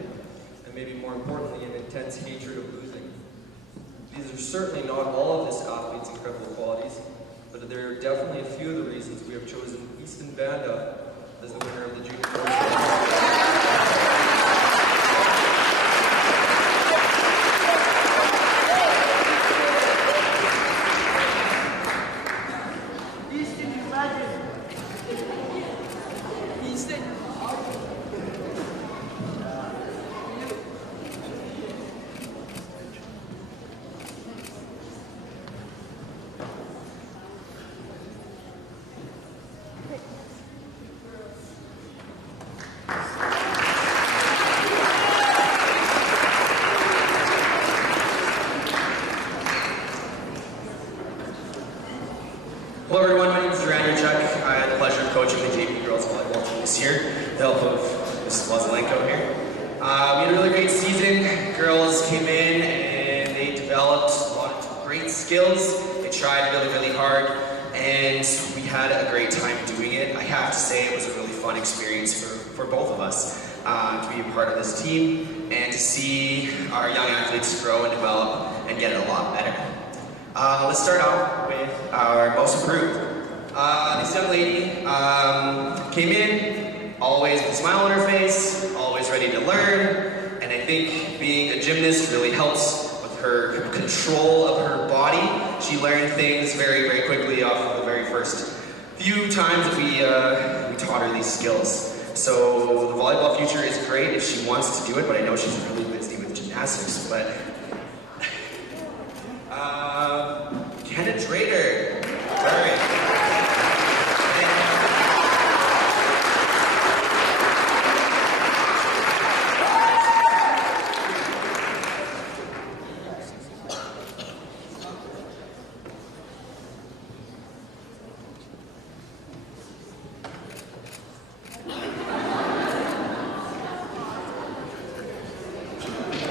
and maybe more importantly, an intense hatred of losing. These are certainly not all of this athlete's incredible qualities, but there are definitely a few of the reasons we have chosen Easton Banda as the winner of the Junior Coach. Hello everyone, my name is Chuck. I had the pleasure of coaching the JV girls volleyball team this year with the help of Mrs. Bobsleigh here. We had a really great season. Girls came in and they developed a lot of great skills. They tried really, really hard, and we had a great time doing it. I have to say it was a really fun experience for both of us to be a part of this team and to see our young athletes grow and develop and get it a lot better. Let's start off with our most improved. This young lady came in, always with a smile on her face, always ready to learn, and I think being a gymnast really helps with her control of her body. She learned things very, very quickly off of the very first few times that we taught her these skills. So the volleyball future is great if she wants to do it, but I know she's really busy with gymnastics. But Kenna Drader. All right.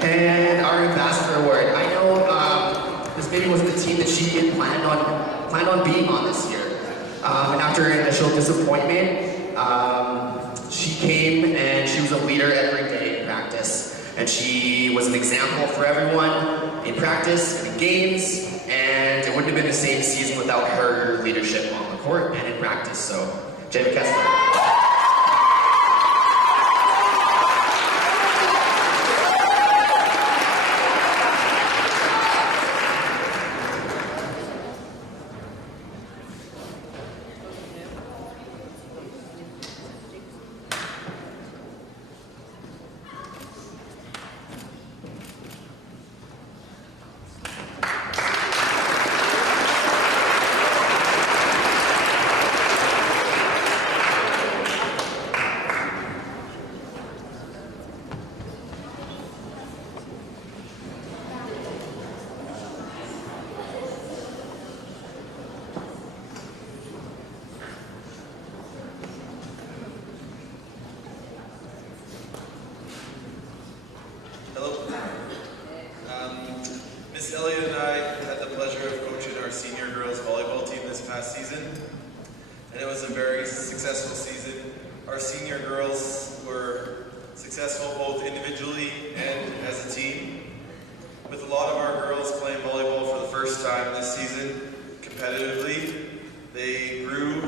And our ambassador award. I know this maybe wasn't the team that she had planned on being on this year. And after an initial disappointment, she came and she was a leader every day in practice. And she was an example for everyone in practice and in games, and it wouldn't have been the same season without her leadership on the court and in practice. So, Jamie Kessler. Miss Elliott and I had the pleasure of coaching our senior girls volleyball team this past season, and it was a very successful season. Our senior girls were successful both individually and as a team. With a lot of our girls playing volleyball for the first time this season competitively, they grew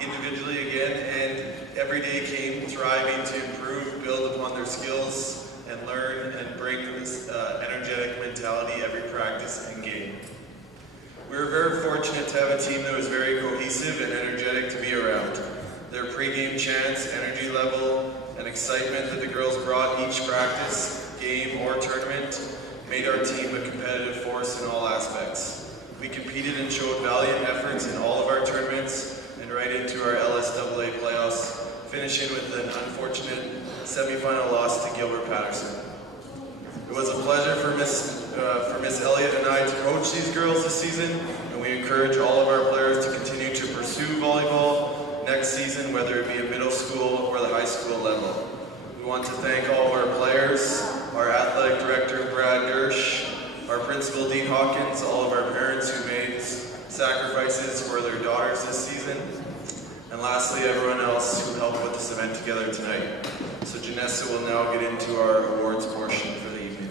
individually again, and every day came thriving to improve, build upon their skills, and learn and bring this energetic mentality every practice and game. We were very fortunate to have a team that was very cohesive and energetic to be around. Their pre-game chants, energy level, and excitement that the girls brought each practice, game, or tournament made our team a competitive force in all aspects. We competed and showed valiant efforts in all of our tournaments and right into our LSAA playoffs, finishing with an unfortunate semifinal loss to Gilbert Patterson. It was a pleasure for Miss Elliott and I to coach these girls this season, and we encourage all of our players to continue to pursue volleyball next season, whether it be at middle school or the high school level. We want to thank all of our players, our athletic director Brad Gersh, our principal Dean Hawkins, all of our parents who made sacrifices for their daughters this season, and lastly everyone else who helped put this event together tonight. So Janessa will now get into our awards portion for the evening.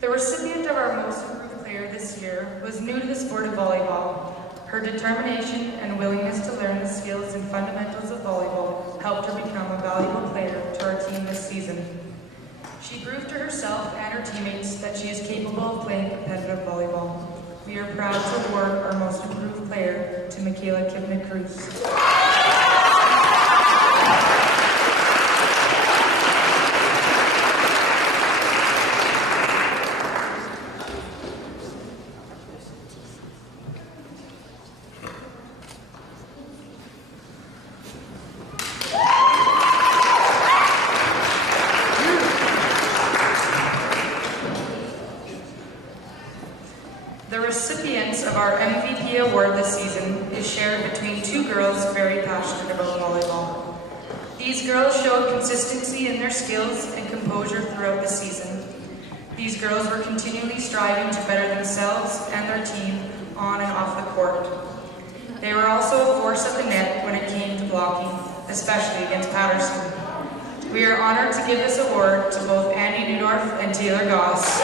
The recipient of our Most Improved Player this year was new to the sport of volleyball. Her determination and willingness to learn the skills and fundamentals of volleyball helped her become a valuable player to our team this season. She proved to herself and her teammates that she is capable of playing competitive volleyball. We are proud to award our Most Improved Player to Michaela Kipnick-Cruz. The recipients of our MVP award this season is shared between two girls very passionate about volleyball. These girls showed consistency in their skills and composure throughout the season. These girls were continually striving to better themselves and their team on and off the court. They were also a force at the net when it came to blocking, especially against Patterson. We are honored to give this award to both Andy Newdorf and Taylor Goss.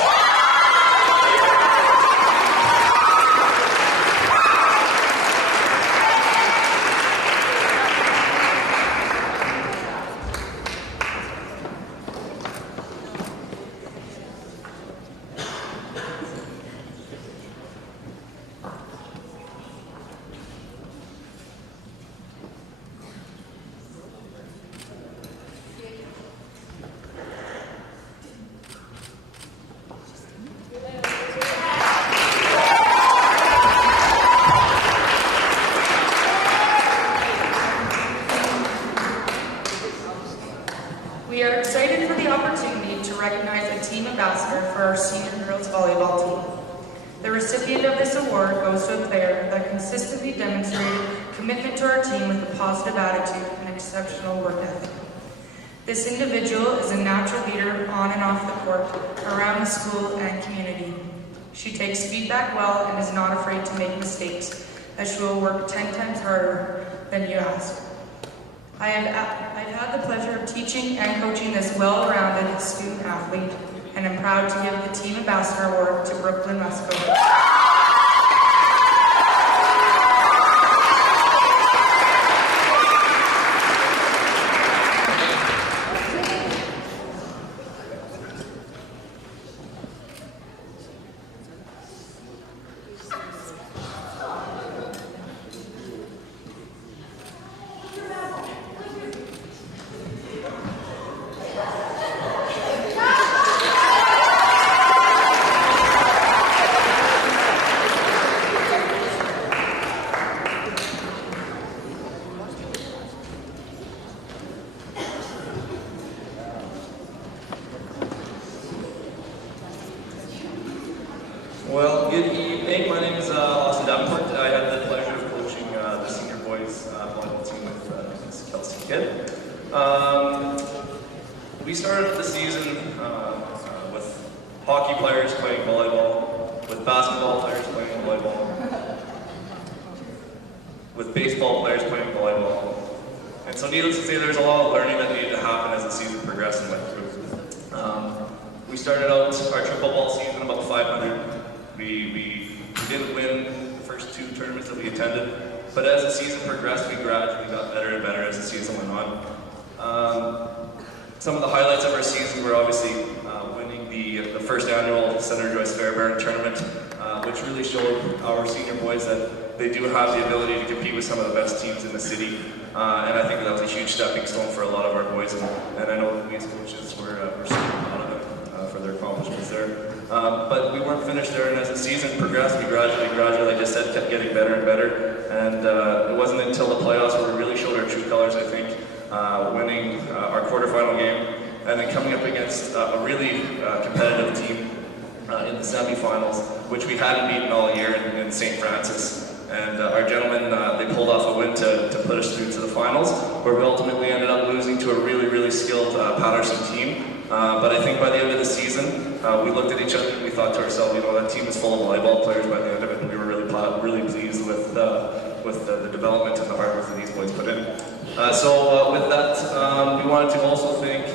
We are excited for the opportunity to recognize a team ambassador for our senior girls volleyball team. The recipient of this award goes to a player that consistently demonstrated commitment to our team with a positive attitude and exceptional work ethic. This individual is a natural leader on and off the court, around the school and community. She takes feedback well and is not afraid to make mistakes, as she will work 10 times harder than you ask. I've had the pleasure of teaching and coaching this well-rounded student athlete, and I'm proud to give the Team Ambassador Award to Brooklyn Westcoast. Well, good evening. My name is Austin Davenport. I had the pleasure of coaching the senior boys volleyball team with Ms. Kelsey Kidd. We started the season with hockey players playing volleyball, with basketball players playing volleyball, with baseball players playing volleyball. And so needless to say, there's a lot of learning that needed to happen as the season progressed and went through. We started out our triple ball season about 500. We didn't win the first two tournaments that we attended, but as the season progressed, we gradually got better and better as the season went on. Some of the highlights of our season were obviously winning the first annual Senator Joyce Fairbairn tournament, which really showed our senior boys that they do have the ability to compete with some of the best teams in the city. And I think that was a huge stepping stone for a lot of our boys, and I know we as coaches were super proud of them for their accomplishments there. But we weren't finished there, and as the season progressed, we gradually, like I said, kept getting better and better. And it wasn't until the playoffs where we really showed our true colors, I think, winning our quarterfinal game, and then coming up against a really competitive team in the semifinals, which we hadn't beaten all year in St. Francis. And our gentlemen, they pulled off a win to put us through to the finals, where we ultimately ended up losing to a really, really skilled Patterson team. But I think by the end of the season, we looked at each other and we thought to ourselves, you know, that team is full of volleyball players by the end of it, and we were really pleased with the development and the hard work that these boys put in. So with that, we wanted to also thank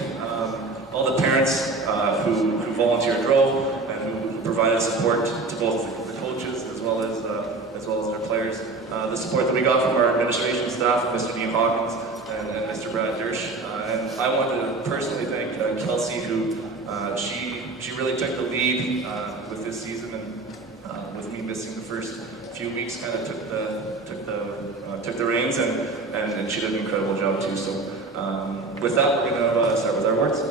all the parents who volunteered drove and who provided support to both the coaches as well as their players. The support that we got from our administration staff, Mr. Dean Hawkins and Mr. Brad Dersch. And I wanted to personally thank Kelsey, who she really took the lead with this season, and with me missing the first few weeks, kind of took the reins, and she did an incredible job too. So with that, we're going to start with our awards.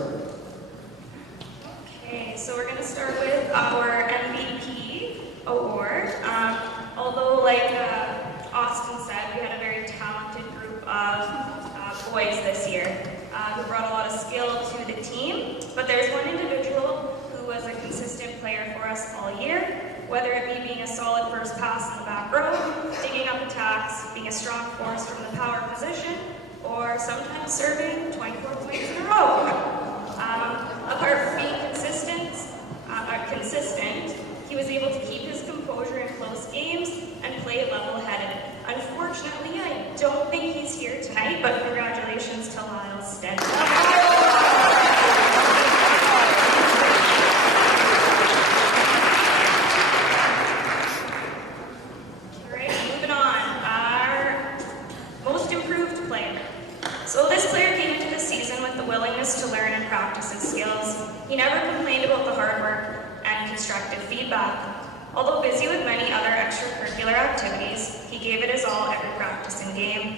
Okay, so we're going to start with our MVP award. Although, like Austin said, we had a very talented group of boys this year who brought a lot of skill to the team, but there's one individual who was a consistent player for us all year, whether it be being a solid first pass in the back row, digging up attacks, being a strong force from the power position, or sometimes serving 24 points in a row. Apart from being consistent, he was able to keep his composure in close games and play level-headed. Unfortunately, I don't think he's here tonight, but congratulations to Lyle Stenson. Alright, moving on. Our most improved player. So this player came into the season with the willingness to learn and practice his skills. He never complained about the hard work and constructive feedback. Although busy with many other extracurricular activities, he gave it his all every practice and game.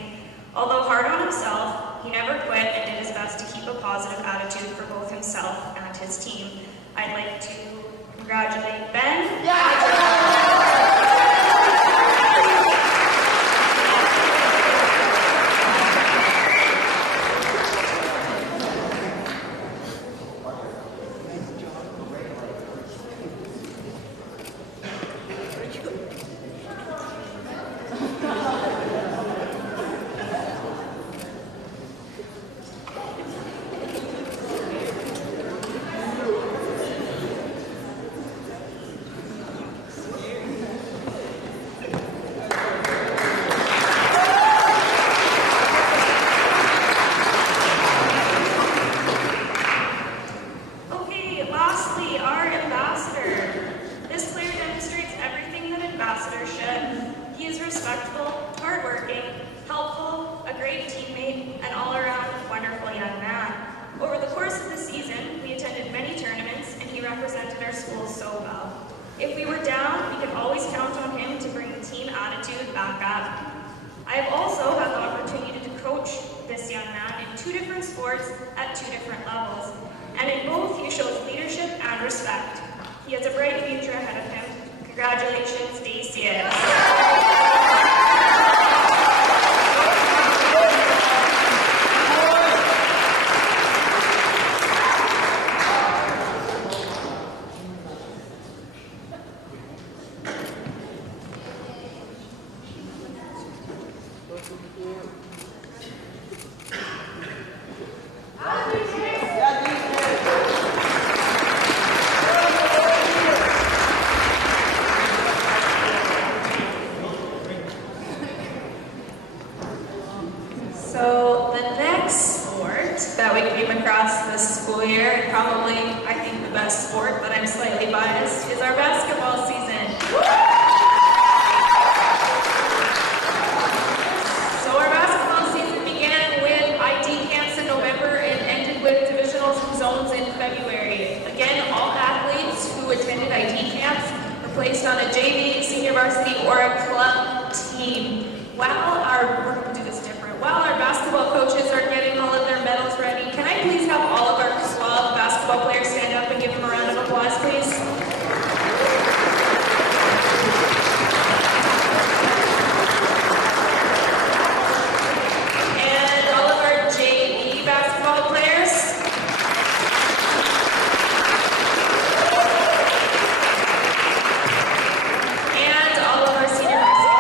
Although hard on himself, he never quit and did his best to keep a positive attitude for both himself and his team. I'd like to congratulate Ben. sports at 2 different levels, and in both he shows leadership and respect. He has a bright future ahead of him. Congratulations, BCS. So the next sport that we came across this school year, and probably I think the best sport, but I'm slightly biased, is our basketball season. So our basketball season began with ID camps in November and ended with divisionals and zones in February. Again, all athletes who attended ID camps were placed on a JV, senior varsity, or a club team. We're going to do this different. While our basketball coaches are getting all of their medals ready, can I please have all of our club basketball players stand up and give them a round of applause, please? And all of our JV basketball players. And all of our senior varsity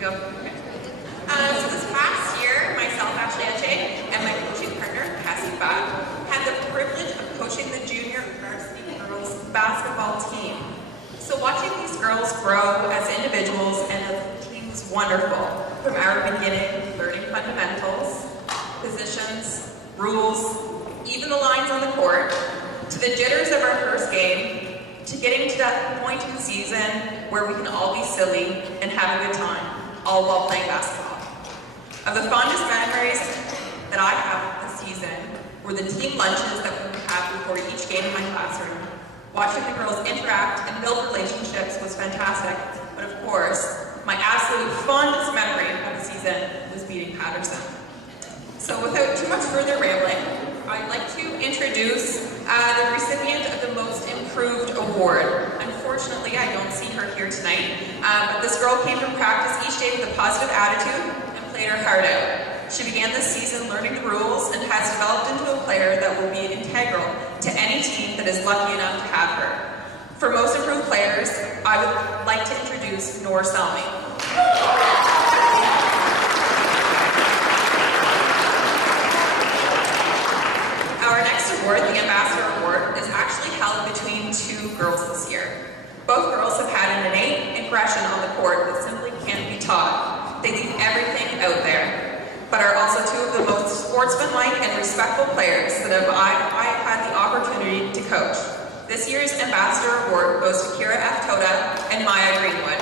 So this past year, myself, Ashley Eche, and my coaching partner, Cassie Bach, had the privilege of coaching the junior varsity girls basketball team. So watching these girls grow as individuals and as a team was wonderful. From our beginning, learning fundamentals, positions, rules, even the lines on the court, to the jitters of our first game, to getting to that point in the season where we can all be silly and have a good time, all while playing basketball. Of the fondest memories that I have of the season were the team lunches that we would have before each game in my classroom. Watching the girls interact and build relationships was fantastic, but of course, my absolute fondest memory of the season was beating Patterson. So without too much further rambling, I'd like to introduce the recipient of the Most Improved Award. Unfortunately, I don't see her here tonight, but this girl came from practice each day with a positive attitude and played her heart out. She began this season learning the rules and has developed into a player that will be integral to any team that is lucky enough to have her. For Most Improved Players, I would like to introduce Noor Salmi. Our next award, the Ambassador Award, is actually held between two girls this year. Both girls have had an innate aggression on the court that simply can't be taught. They leave everything out there, but are also two of the most sportsmanlike and respectful players that I've had the opportunity to coach. This year's Ambassador Award goes to Kira F. Toda and Maya Greenwood.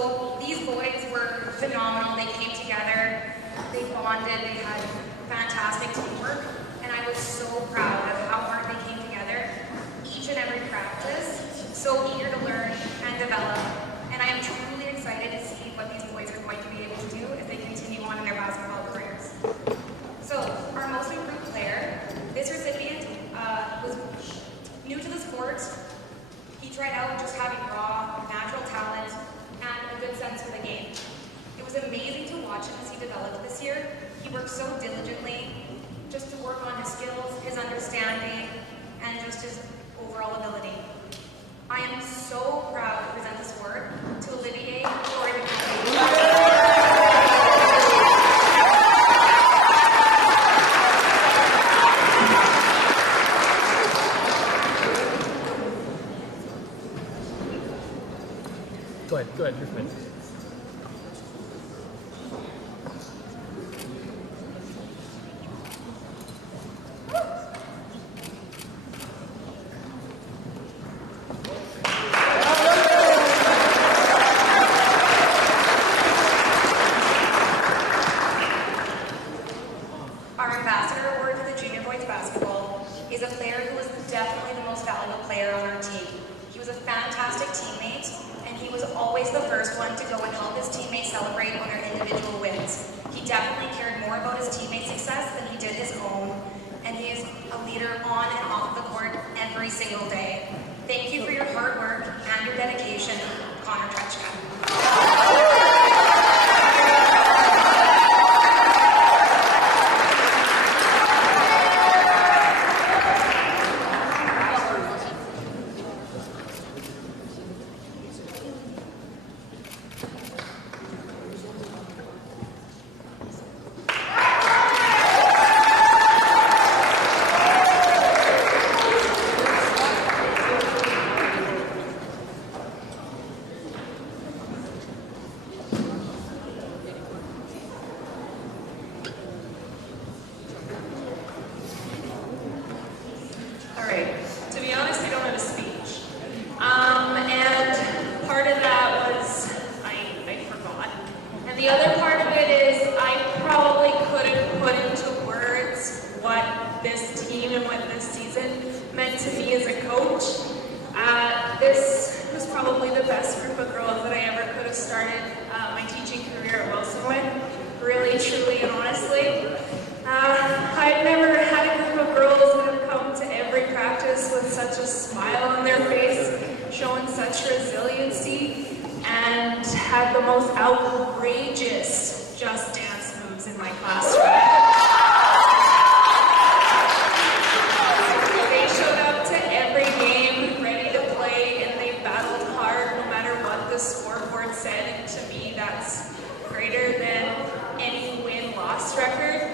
So these boys were phenomenal. They came together, they bonded, they had fantastic teamwork, and I was so proud of how hard they came together each and every practice, so eager to learn and develop. And I am truly excited to see what these boys are going to be able to do as they continue on in their basketball careers. So our most improved player, this recipient was new to the sport. He tried out just having raw, natural talent and a good sense for the game. It was amazing to watch him as he developed this year. He worked so diligently just to work on his skills, his understanding, and just his overall ability. I am so proud to present this award to Olivier for Go ahead, you're fine. Our Ambassador Award for the Junior Boys Basketball is a player who was definitely the most valuable player on our team. He was a fantastic teammate, and he was always the first one to go and help his teammates celebrate on their individual wins. He definitely cared more about his teammates' success than he did his own, and he is a leader on and off the court every single day. Thank you for your hard work and your dedication, Connor Trechka. The other part of it is I probably couldn't put into words what this team and what this season meant to me as a coach. This was probably the best group of girls that I ever could have started my teaching career at Wilson with, really, truly, and honestly. I've never had a group of girls that have come to every practice with such a smile on their face, showing such resiliency, and had the most outrageous Just Dance moves in my classroom. They showed up to every game ready to play, and they battled hard no matter what the scoreboard said. And to me, that's greater than any win-loss record.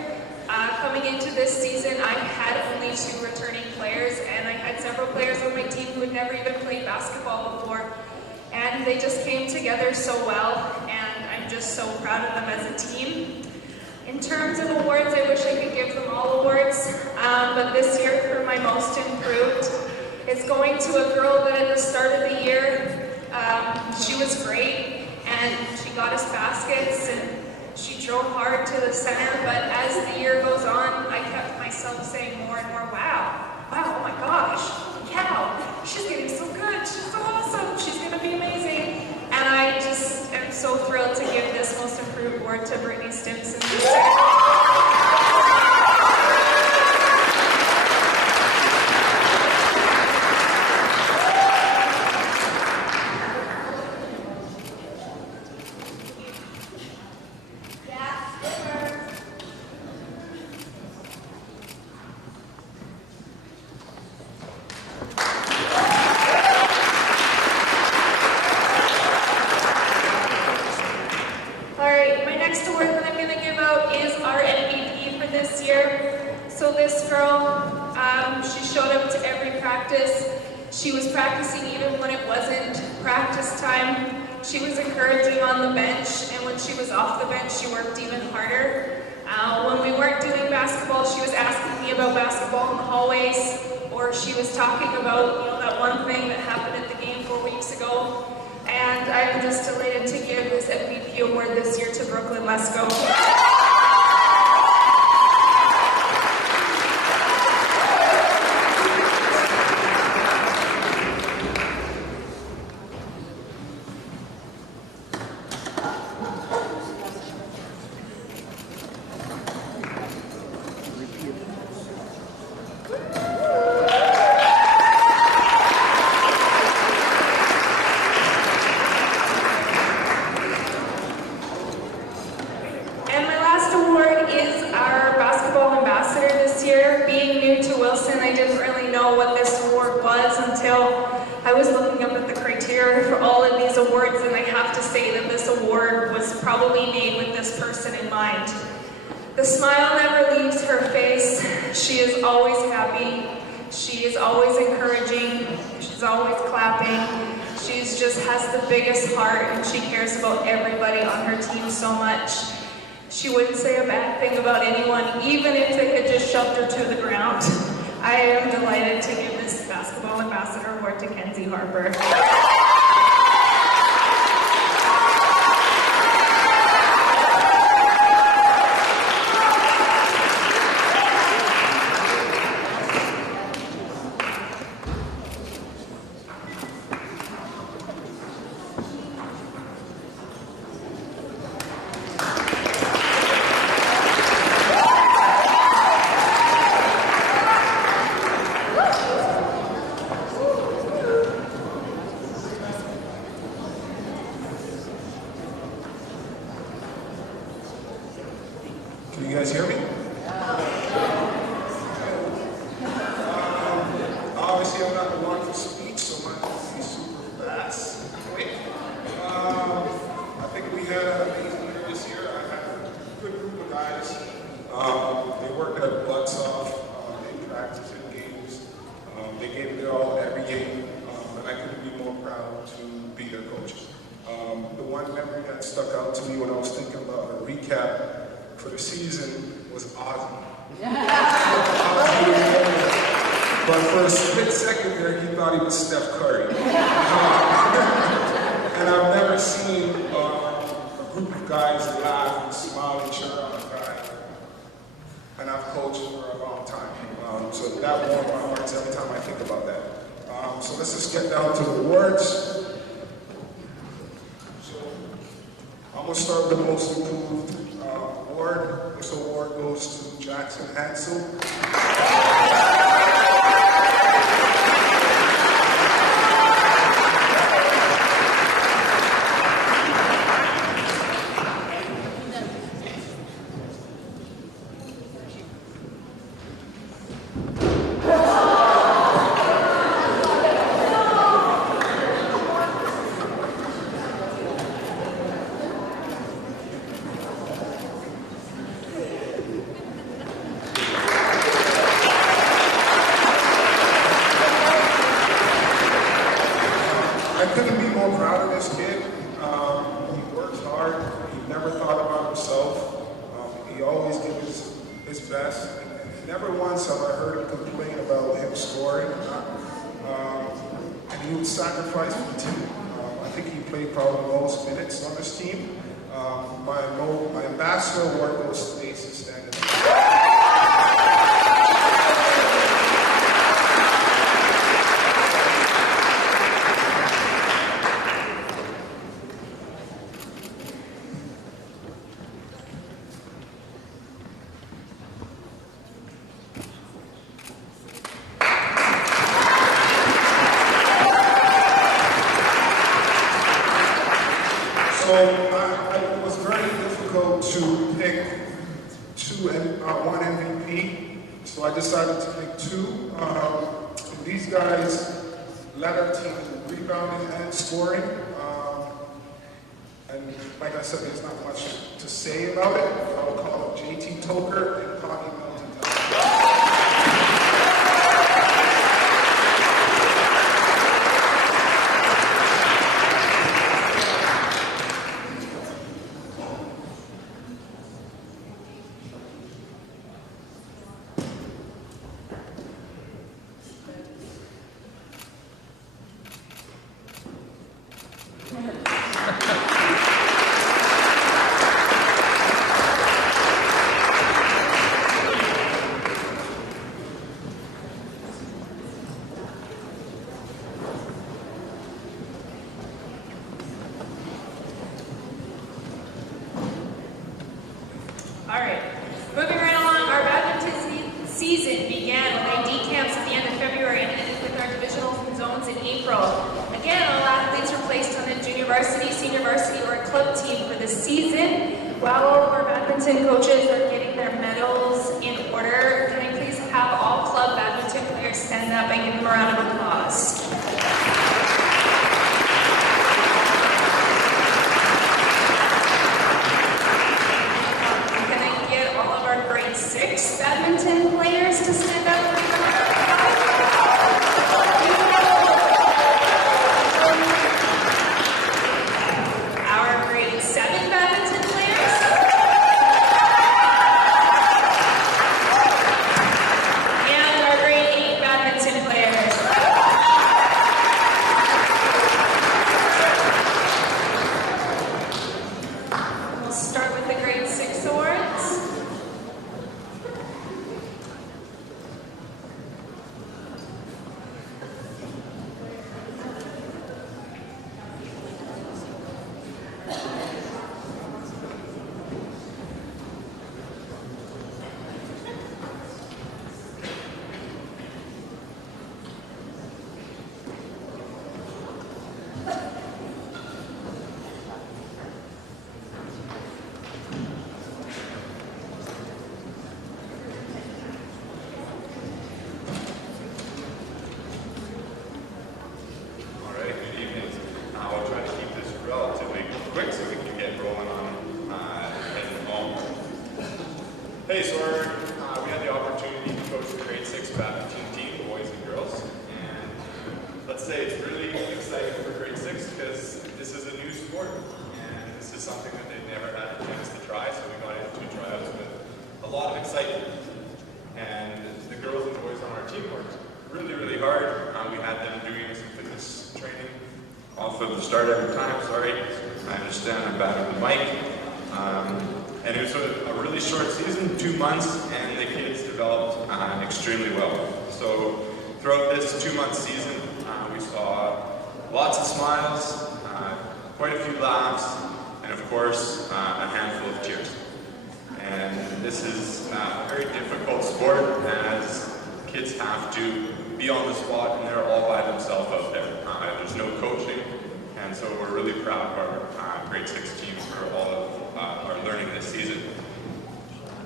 Coming into this season, I had only 2 returning players, and I had several players on my team who had never even played basketball before. And they just came together so well, and I'm just so proud of them as a team. In terms of awards, I wish I could give them all awards, but this year for my most improved, it's going to a girl that at the start of the year, she was great, and she got us baskets, and she drove hard to the center, but as the year goes on, I kept myself saying more and more, wow, oh my gosh, yeah, she's getting so good, she's so awesome, she's gonna be amazing. And I just am so thrilled to give this most improved award to Brittany Stimson. So this girl, she showed up to every practice. She was practicing even when it wasn't practice time. She was encouraging on the bench, and when she was off the bench, she worked even harder. When we weren't doing basketball, she was asking me about basketball in the hallways, or she was talking about, that one thing that happened at the game 4 weeks ago. And I'm just delighted to give this MVP award this year to Brooklyn. Let's go. I was looking up at the criteria for all of these awards, and I have to say that this award was probably made with this person in mind. The smile never leaves her face. She is always happy. She is always encouraging. She's always clapping. She just has the biggest heart, and she cares about everybody on her team so much. She wouldn't say a bad thing about anyone, even if they had just shoved her to the ground. I am delighted to give this Basketball Ambassador Award to Kenzie Harper. Can you guys hear me? Obviously, I'm not the one for speech, so mine will be super fast and quick. I think we had an amazing year this year. I had a good group of guys. They worked their butts off in practice and games. They gave it their all in every game, and I couldn't be more proud to be their coach. The one memory that stuck out to me when I was thinking about a recap for the season was Ozzy. But for a split second there, he thought he was Steph Curry. And I've never seen a group of guys laugh and smile and cheer on a guy. And I've coached for a long time. So that warms my heart every time I think about that. So let's just get down to the awards. So I'm going to start with the most improved award. This award goes to Jackson Hansel. I couldn't be more proud of this kid. He works hard. He never thought about himself. He always gives his best. And never once have I heard him complain about him scoring. And he would sacrifice for the team. I think he played probably the most minutes on this team. My ambassador award goes to Mason Standard. It was very difficult to pick one MVP, so I decided to pick two. These guys led our team in rebounding and scoring. And like I said, there's not much to say about it. I'll call it JT Toker and Connie Milton. All right. Moving right along, our badminton season began with ID camps at the end of February and ended with our divisional zones in April. Again, all athletes were placed on a junior varsity, senior varsity, or a club team for the season. While all of our badminton coaches are getting their medals in order, can I please have all club badminton players stand up and give them a round of applause? Can I get all of our grade 6 badminton players to stand up for a round of applause? Our grade 7 badminton players. And our grade 8 badminton players. We'll start with the grade 6 awards. Alright, good evening. We'll try to keep this relatively quick so we can get rolling on heading home. Hey, so we had the opportunity to coach the grade 6 badminton team, boys and girls, and let's say it's really exciting for grade 6 because this is a new sport, and this is something that they've never had a chance to try, so we got into tryouts with a lot of excitement. And the girls and boys on our team worked really, really hard. We had them doing some fitness training off of the start every time. Sorry, I understand I'm bad with the mic. And it was a really short season, 2 months, and the kids developed extremely well. So throughout this 2-month season, we saw lots of smiles, quite a few laughs, and of course, a handful of tears. And this is a very difficult sport as kids have to be on the spot and they're all by themselves out there. There's no coaching, and so we're really proud of our grade 6 team for all of our learning this season.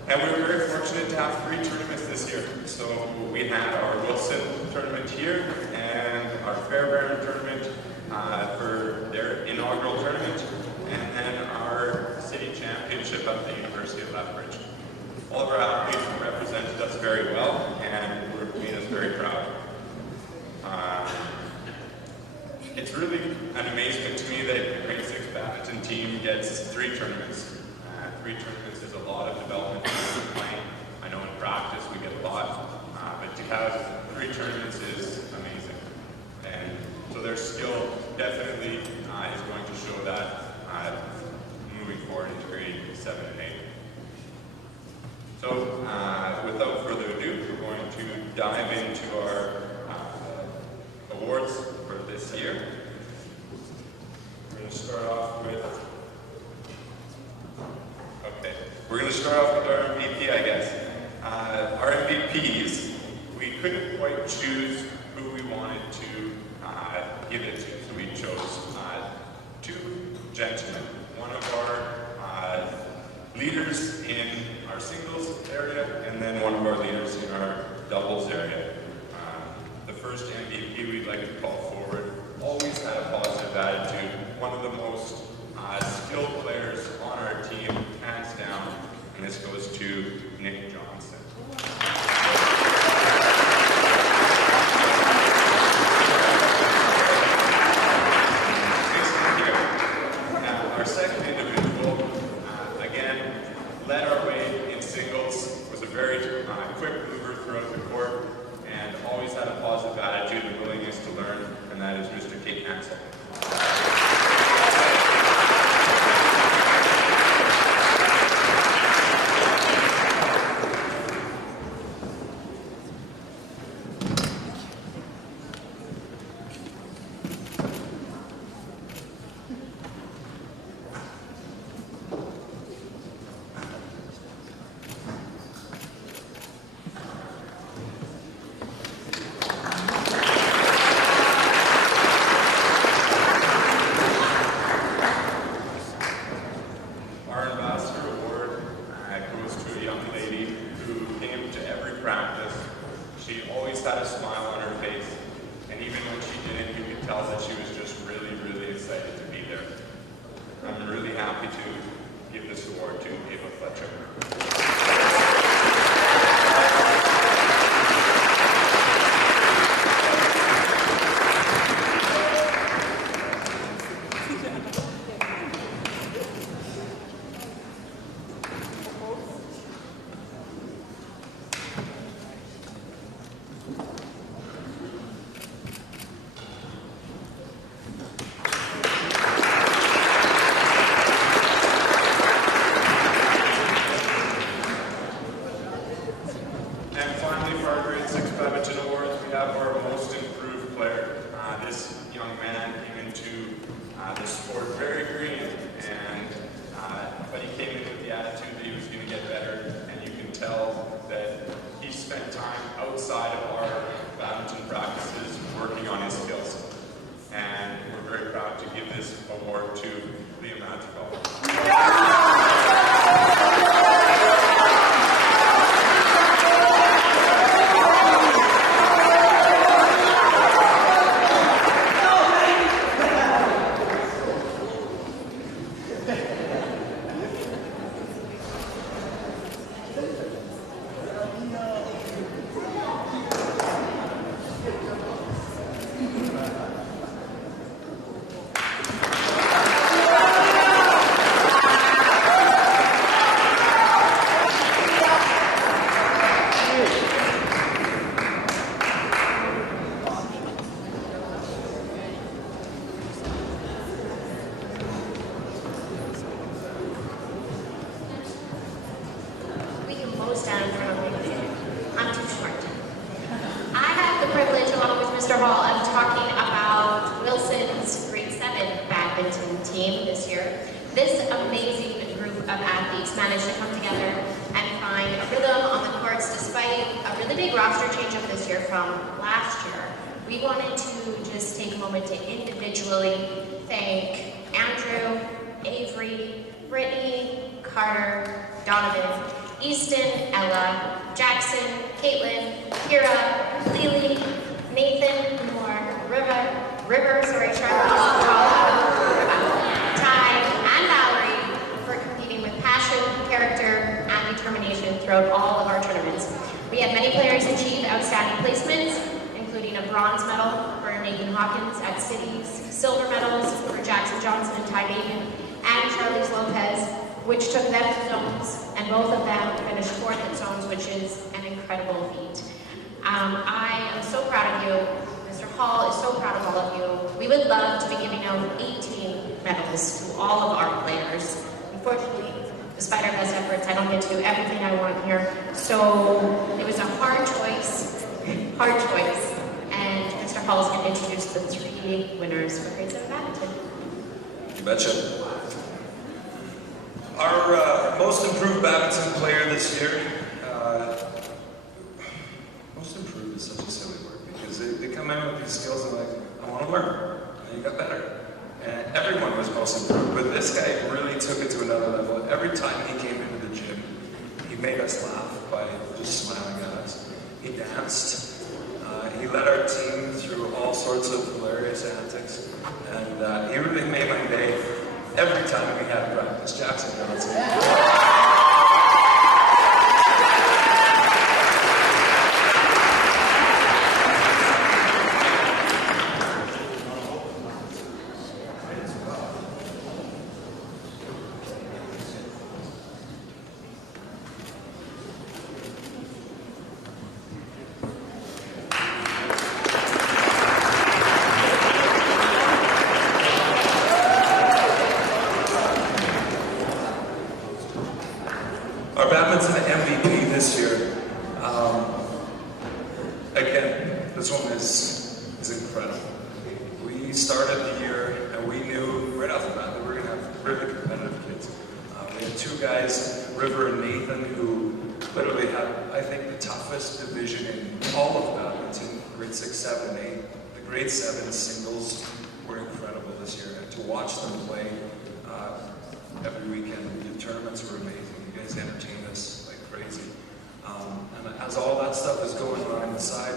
And we were very fortunate to have 3 tournaments this year. So we had our Wilson tournament here and our Fairbairn tournament for their inaugural tournament, and then our city championship at the University of Lethbridge. All of our athletes represented us very well and made us very proud. It's really an amazement to me that the grade 6 badminton team gets 3 tournaments. 3 tournaments is a lot of development in playing. I know in practice we get a lot, but to have 3 tournaments is amazing. And so their skill definitely is going to show that moving forward into grade 7 and 8. So without further ado, we're going to dive into our awards for this year. We're going to start off with our MVP, I guess. Our MVPs, we couldn't quite choose who we wanted to give it to, so we chose 2 gentlemen. One of our leaders in our singles area, and then one of our leaders in our doubles area. The first MVP we'd like to call forward always had a positive attitude, one of the most skilled players on our team, hands down, and this goes to Nick Johnson. Our second individual, again, led our way in singles, was a very quick mover throughout the court, and always had a positive attitude and willingness to learn, and that is Mr. Kate Hansel. smile on her face. And even when she didn't, you could tell that she was just really, really excited to be there. I'm really happy to give this award to Ava Fletcher. I am so proud of you. Mr. Hall is so proud of all of you. We would love to be giving out 18 medals to all of our players. Unfortunately, despite our best efforts, I don't get to do everything I want here. So it was a hard choice, and Mr. Hall is going to introduce the 3 winners for grade 7 badminton. You betcha. Our most improved badminton player this year, most improved is such a silly word, because they come in with these skills and like, I want to learn, and you got better. And everyone was most improved, but this guy really took it to another level. Every time he came into the gym, he made us laugh by just smiling at us. He danced. He led our team through all sorts of hilarious antics, and he really made my day every time we had practice. Jackson Johnson. Our badminton MVP this year, again, this one is incredible. We started the year and we knew right off the bat that we were going to have really competitive kids. We had 2 guys, River and Nathan, who literally had, I think, the toughest division in all of badminton, grade 6, 7, 8. The grade 7 singles were incredible this year, and to watch them play every weekend, the tournaments were amazing. You guys entertained us like crazy. And as all that stuff is going on the side,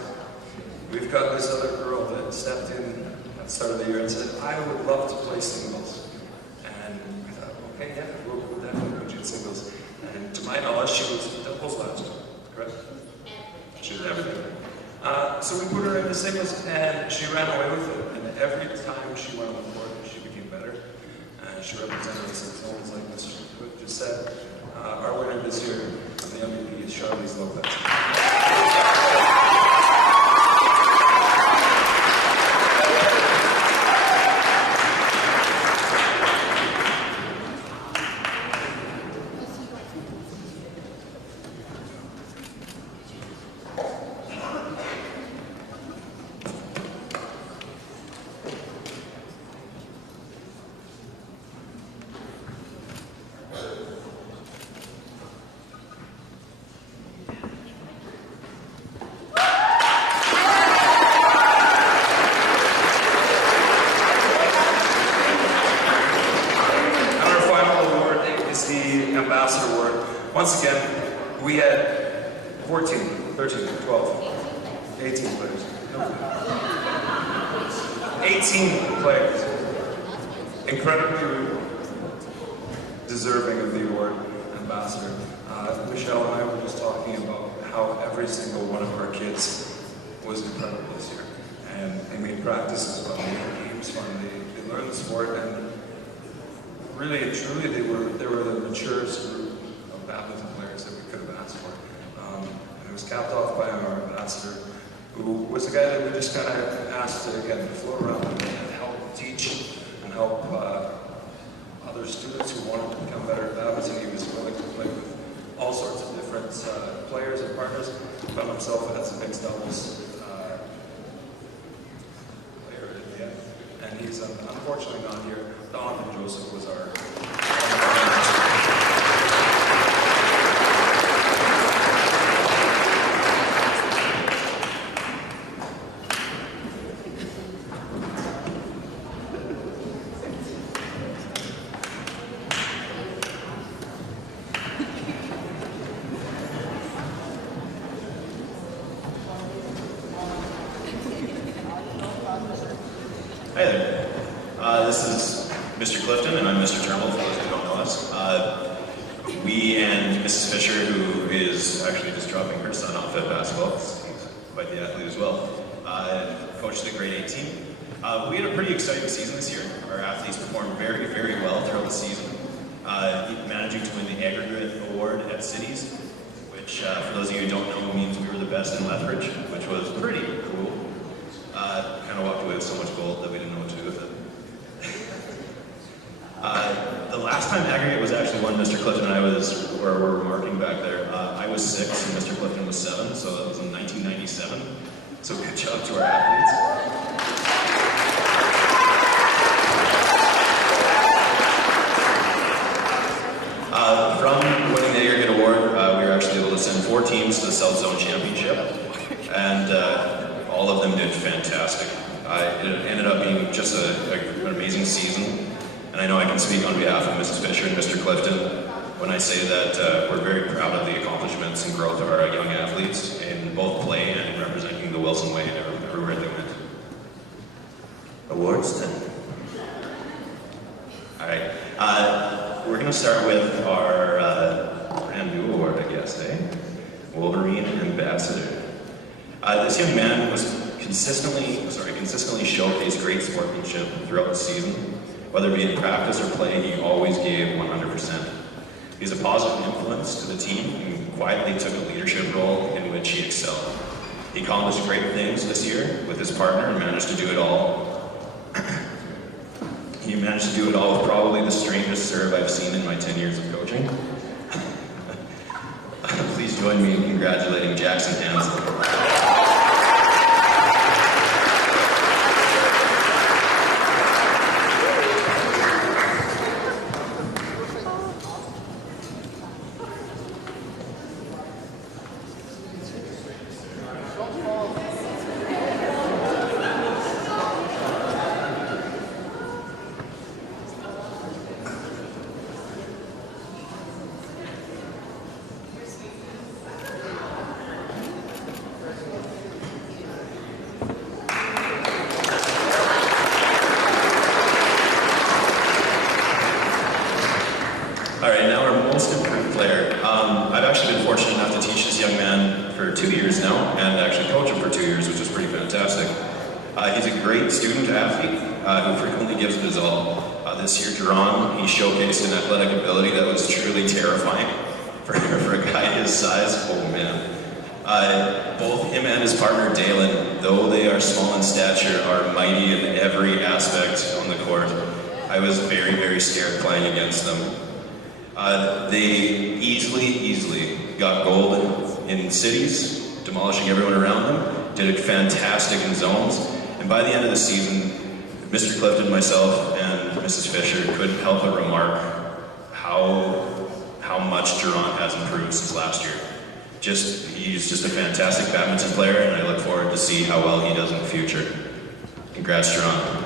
got this other girl that stepped in at the start of the year and said, I would love to play singles. And I thought, okay, yeah, we'll definitely put you in singles. And to my knowledge, she was doubles last year, correct? She was everything. So we put her into singles, and she ran away with it. And every time she went on the court, she became better. And she represented us in zones like Mr. Cook just said. Our winner this year of the MVP is Charlize Lopez. Ambassador Award. Once again, we had 14, 13, 12, 18 players. 18 players. Incredibly deserving of the award, Ambassador. Michelle and I were just talking about how every single one of our kids was incredible this year. And they made practices fun, they made games fun, they learned the sport, and really and truly, they were the maturest group of badminton players that we could have asked for. And it was capped off by our ambassador, who was the guy that we just kind of asked to, again, float around and help teach and help other students who wanted to become better at badminton. He was willing to play with all sorts of different players and partners. He found himself as a mixed doubles player at the end. And he's unfortunately not here. Donovan Joseph was our Hi there. This is Mr. Clifton, and I'm Mr. Turnbull, for those who don't know us. We and Mrs. Fisher, who is actually just dropping her son off at basketball, he's quite the athlete as well, coached the grade 8 team. We had a pretty exciting season this year. Our athletes performed very, very well throughout the season, managing to win the aggregate award at Cities, which, for those of you who don't know, means we were the best in Lethbridge, which was pretty cool. Kind of walked away with so much gold that we didn't know what to do with it. The last time aggregate was actually one Mr. Clifton and I were marking back there. I was 6 and Mr. Clifton was 7, so that was in 1997. So good job to our athletes. From winning the aggregate award, we were actually able to send 4 teams to the South Zone Championship, and all of them did fantastic. It ended up being just an amazing season, and I know I can speak on behalf of Mrs. Fisher and Mr. Clifton when I say that we're very proud of the accomplishments and growth of our young athletes in both play and in representing the Wilson Way everywhere they went. Awards then. All right, we're going to start with our brand new award, I guess, Wolverine Ambassador. This young man was consistently showcased great sportsmanship throughout the season. Whether it be in practice or play, he always gave 100%. He's a positive influence to the team and quietly took a leadership role in which he excelled. He accomplished great things this year with his partner and managed to do it all. He managed to do it all with probably the strangest serve I've seen in my 10 years of coaching. Please join me in congratulating Jackson Hansel. All right, now our most improved player. I've actually been fortunate enough to teach this young man for 2 years now, and actually coach him for 2 years, which is pretty fantastic. He's a great student athlete who frequently gives it his all. This year, Duran, he showcased an athletic ability that was truly terrifying for a guy his size. Oh man. Both him and his partner Dalen, though they are small in stature, are mighty in every aspect on the court. I was very, very scared playing against them. They easily got gold in cities, demolishing everyone around them, did it fantastic in zones, and by the end of the season, Mr. Clifton, myself, and Mrs. Fisher couldn't help but remark how much Duran has improved since last year. He's just a fantastic badminton player, and I look forward to see how well he does in the future. Congrats, Duran.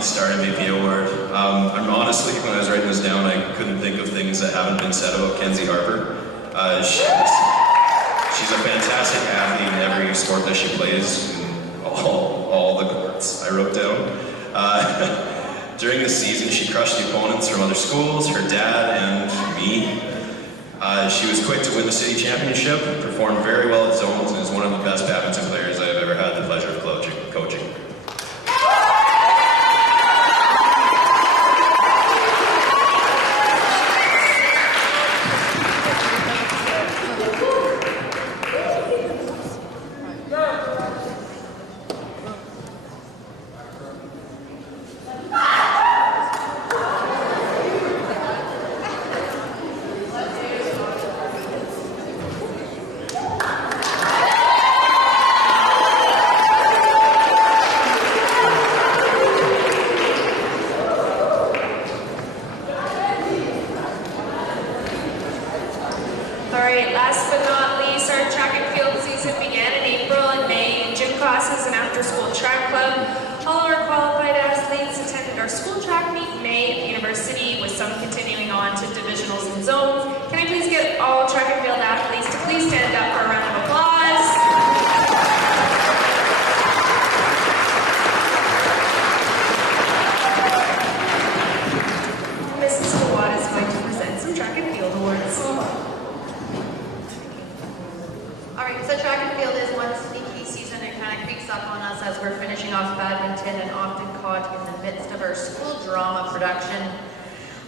Star MVP award. Honestly, when I was writing this down, I couldn't think of things that haven't been said about Kenzie Harper. She's a fantastic athlete in every sport that she plays, in all the courts I wrote down. During the season, she crushed the opponents from other schools, her dad, and me. She was quick to win the city championship, performed very well at zones, and is one of the best badminton players I've ever had the pleasure of coaching.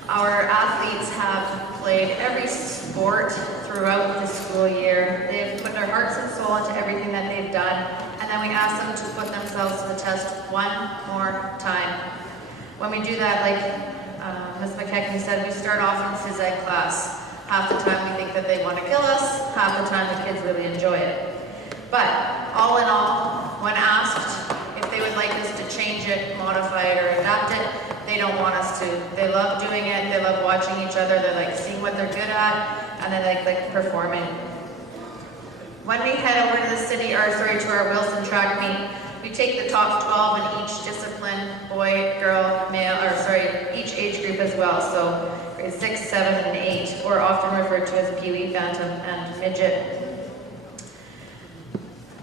Our athletes have played every sport throughout the school year. They've put their hearts and soul into everything that they've done, and then we ask them to put themselves to the test one more time. When we do that, like Ms. McKechnie said, we start off in phys ed class. Half the time we think that they want to kill us, half the time the kids really enjoy it. But all in all, when asked if they would like us to change it, modify it, or adapt it, they don't want us to. They love doing it, they love watching each other, they like seeing what they're good at, and they like performing. When we head over to the city, to our Wilson track meet, we take the top 12 in each discipline, boy, girl, male, each age group as well. So grades 6, 7, and 8, or often referred to as Pee Wee, Phantom, and Midget.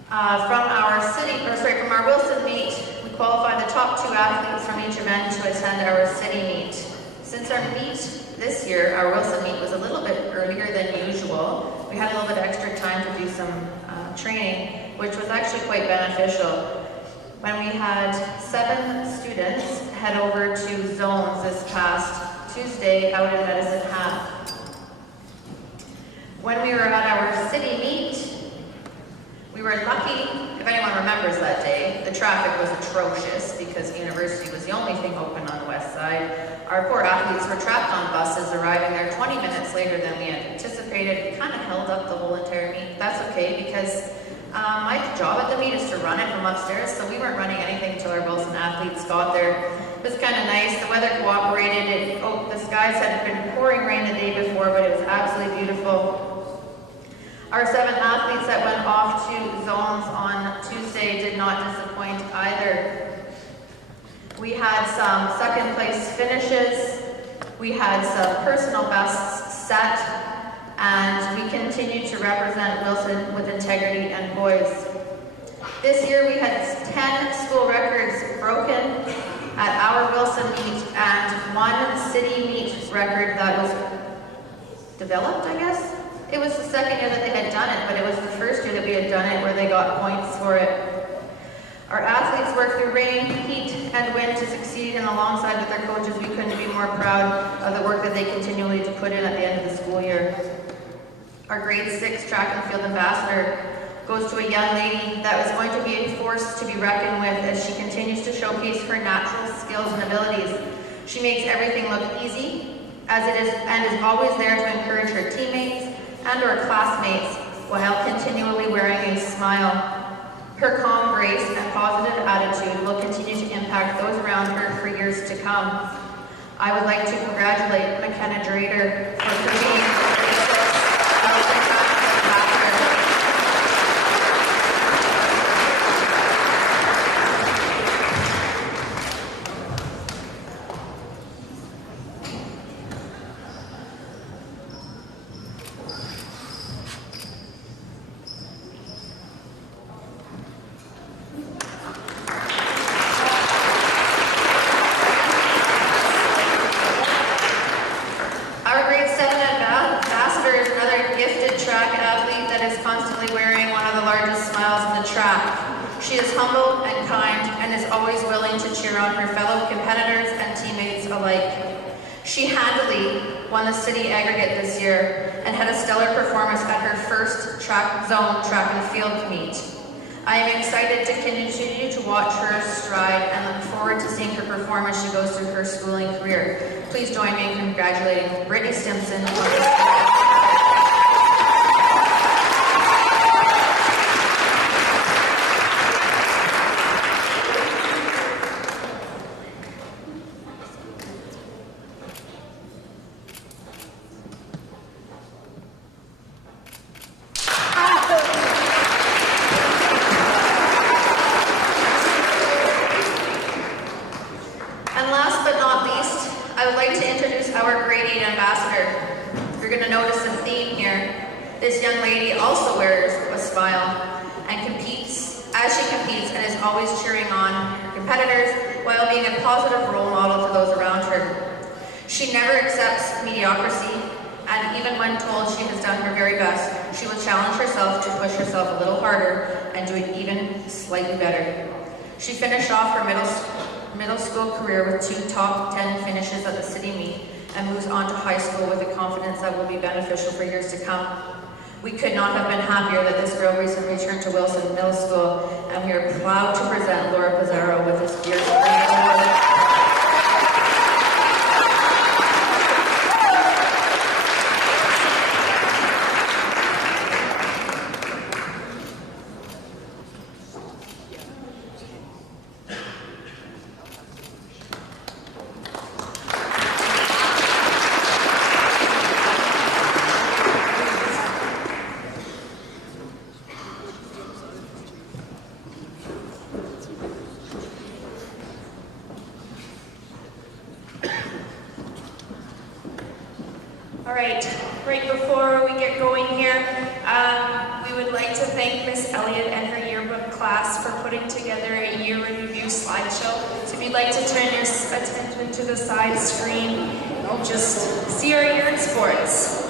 From our Wilson meet, we qualify the top 2 athletes from each event to attend our city meet. Since our meet this year, our Wilson meet, was a little bit earlier than usual, we had a little bit extra time to do some training, which was actually quite beneficial. When we had 7 students head over to zones this past Tuesday out in Medicine Hat. When we were at our city meet, we were lucky, if anyone remembers that day, the traffic was atrocious because university was the only thing open on the west side. Our poor athletes were trapped on buses, arriving there 20 minutes later than we had anticipated. We kind of held up the whole entire meet. That's okay because my job at the meet is to run it from upstairs, so we weren't running anything until our Wilson athletes got there. It was kind of nice. The weather cooperated. The skies had been pouring rain the day before, but it was absolutely beautiful. Our 7 athletes that went off to zones on Tuesday did not disappoint either. We had some second place finishes, we had some personal bests set, and we continued to represent Wilson with integrity and poise. This year we had 10 school records broken at our Wilson meet and 1 city meet record that was developed, I guess. It was the second year that they had done it, but it was the first year that we had done it where they got points for it. Our athletes worked through rain, heat, and wind to succeed, and alongside with their coaches, we couldn't be more proud of the work that they continually to put in at the end of the school year. Our grade 6 track and field ambassador goes to a young lady that was going to be a force to be reckoned with as she continues to showcase her natural skills and abilities. She makes everything look easy, as it is, and is always there to encourage her teammates and or classmates while continually wearing a smile. Her calm grace and positive attitude will continue to impact those around her for years to come. I would like to congratulate McKenna Drader for completing won the city aggregate this year and had a stellar performance at her first zone track and field meet. I am excited to continue to watch her stride and look forward to seeing her perform as she goes through her schooling career. Please join me in congratulating Brittany Stimson. This young lady also wears a smile and competes and is always cheering on her competitors while being a positive role model to those around her. She never accepts mediocrity, and even when told she has done her very best, she will challenge herself to push herself a little harder and do it even slightly better. She finished off her middle school career with 2 top 10 finishes at the city meet and moves on to high school with a confidence that will be beneficial for years to come. We could not have been happier that this girl recently returned to Wilson Middle School, and we are proud to present Laura Pizarro with this year's award. Right before we get going here, we would like to thank Miss Elliott and her yearbook class for putting together a year in review slideshow. So if you'd like to turn your attention to the side screen, you'll just see our year in sports.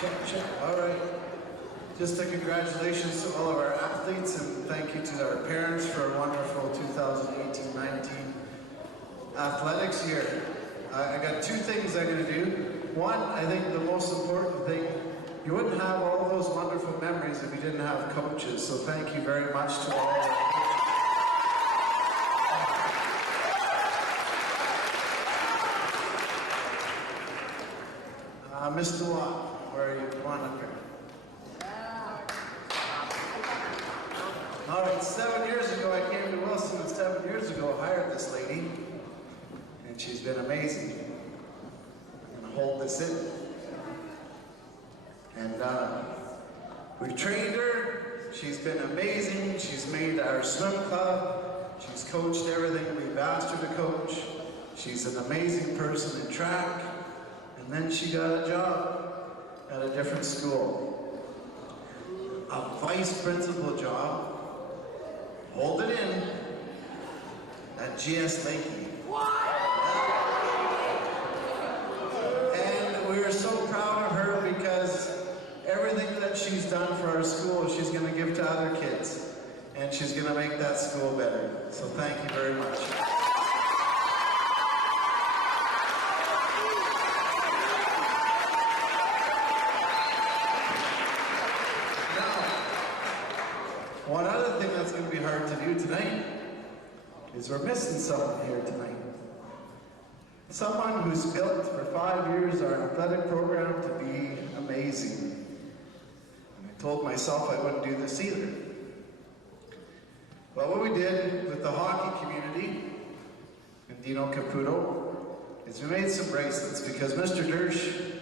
Check. All right. Just a congratulations to all of our athletes and thank you to our parents for a wonderful 2018-19 athletics year. I got two things I'm going to do. One, I think the most important thing, you wouldn't have all those wonderful memories if you didn't have coaches. So thank you very much to all of our coaches. Mr. Watt, where are you? Come on up here. All right, 7 years ago I came to Wilson, and 7 years ago I hired this lady, and she's been amazing. I'm gonna hold this in. And we've trained her, she's been amazing, she's made our swim club, she's coached everything we've asked her to coach, she's an amazing person in track, and then she got a job at a different school. A vice principal job. Hold it in at GS Lakey. And we are so proud of her because everything that she's done for our school, she's going to give to other kids. And she's going to make that school better. So thank you very much. One other thing that's going to be hard to do tonight is we're missing someone here tonight. Someone who's built for 5 years our athletic program to be amazing. And I told myself I wouldn't do this either. Well, what we did with the hockey community and Dino Caputo is we made some bracelets because Mr. Dersch,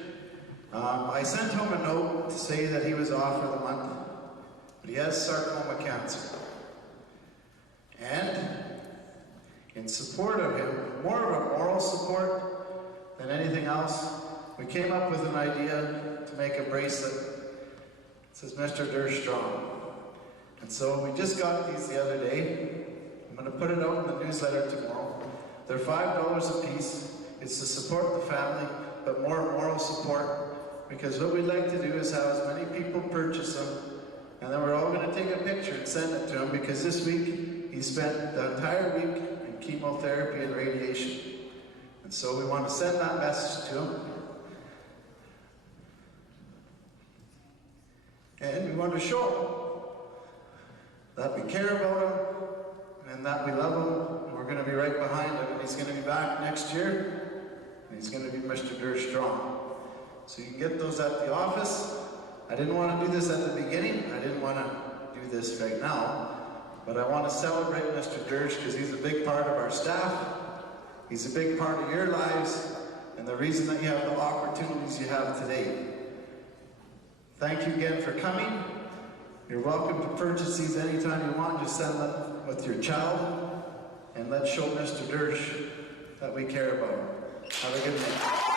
I sent him a note to say that he was off for the month. But he has sarcoma cancer. And in support of him, more of a moral support than anything else, we came up with an idea to make a bracelet. It says Mr. Dersch Strong. And so we just got these the other day. I'm going to put it out in the newsletter tomorrow. They're $5 a piece. It's to support the family, but more moral support. Because what we'd like to do is have as many people purchase them. And then we're all going to take a picture and send it to him because this week he spent the entire week in chemotherapy and radiation. And so we want to send that message to him. And we want to show him that we care about him and that we love him. And we're going to be right behind him. And he's going to be back next year. And he's going to be Mr. Dersch Strong. So you can get those at the office. I didn't want to do this at the beginning. I didn't want to do this right now. But I want to celebrate Mr. Dersch because he's a big part of our staff. He's a big part of your lives and the reason that you have the opportunities you have today. Thank you again for coming. You're welcome to purchase these anytime you want. Just send them with your child and let's show Mr. Dersch that we care about him. Have a good night.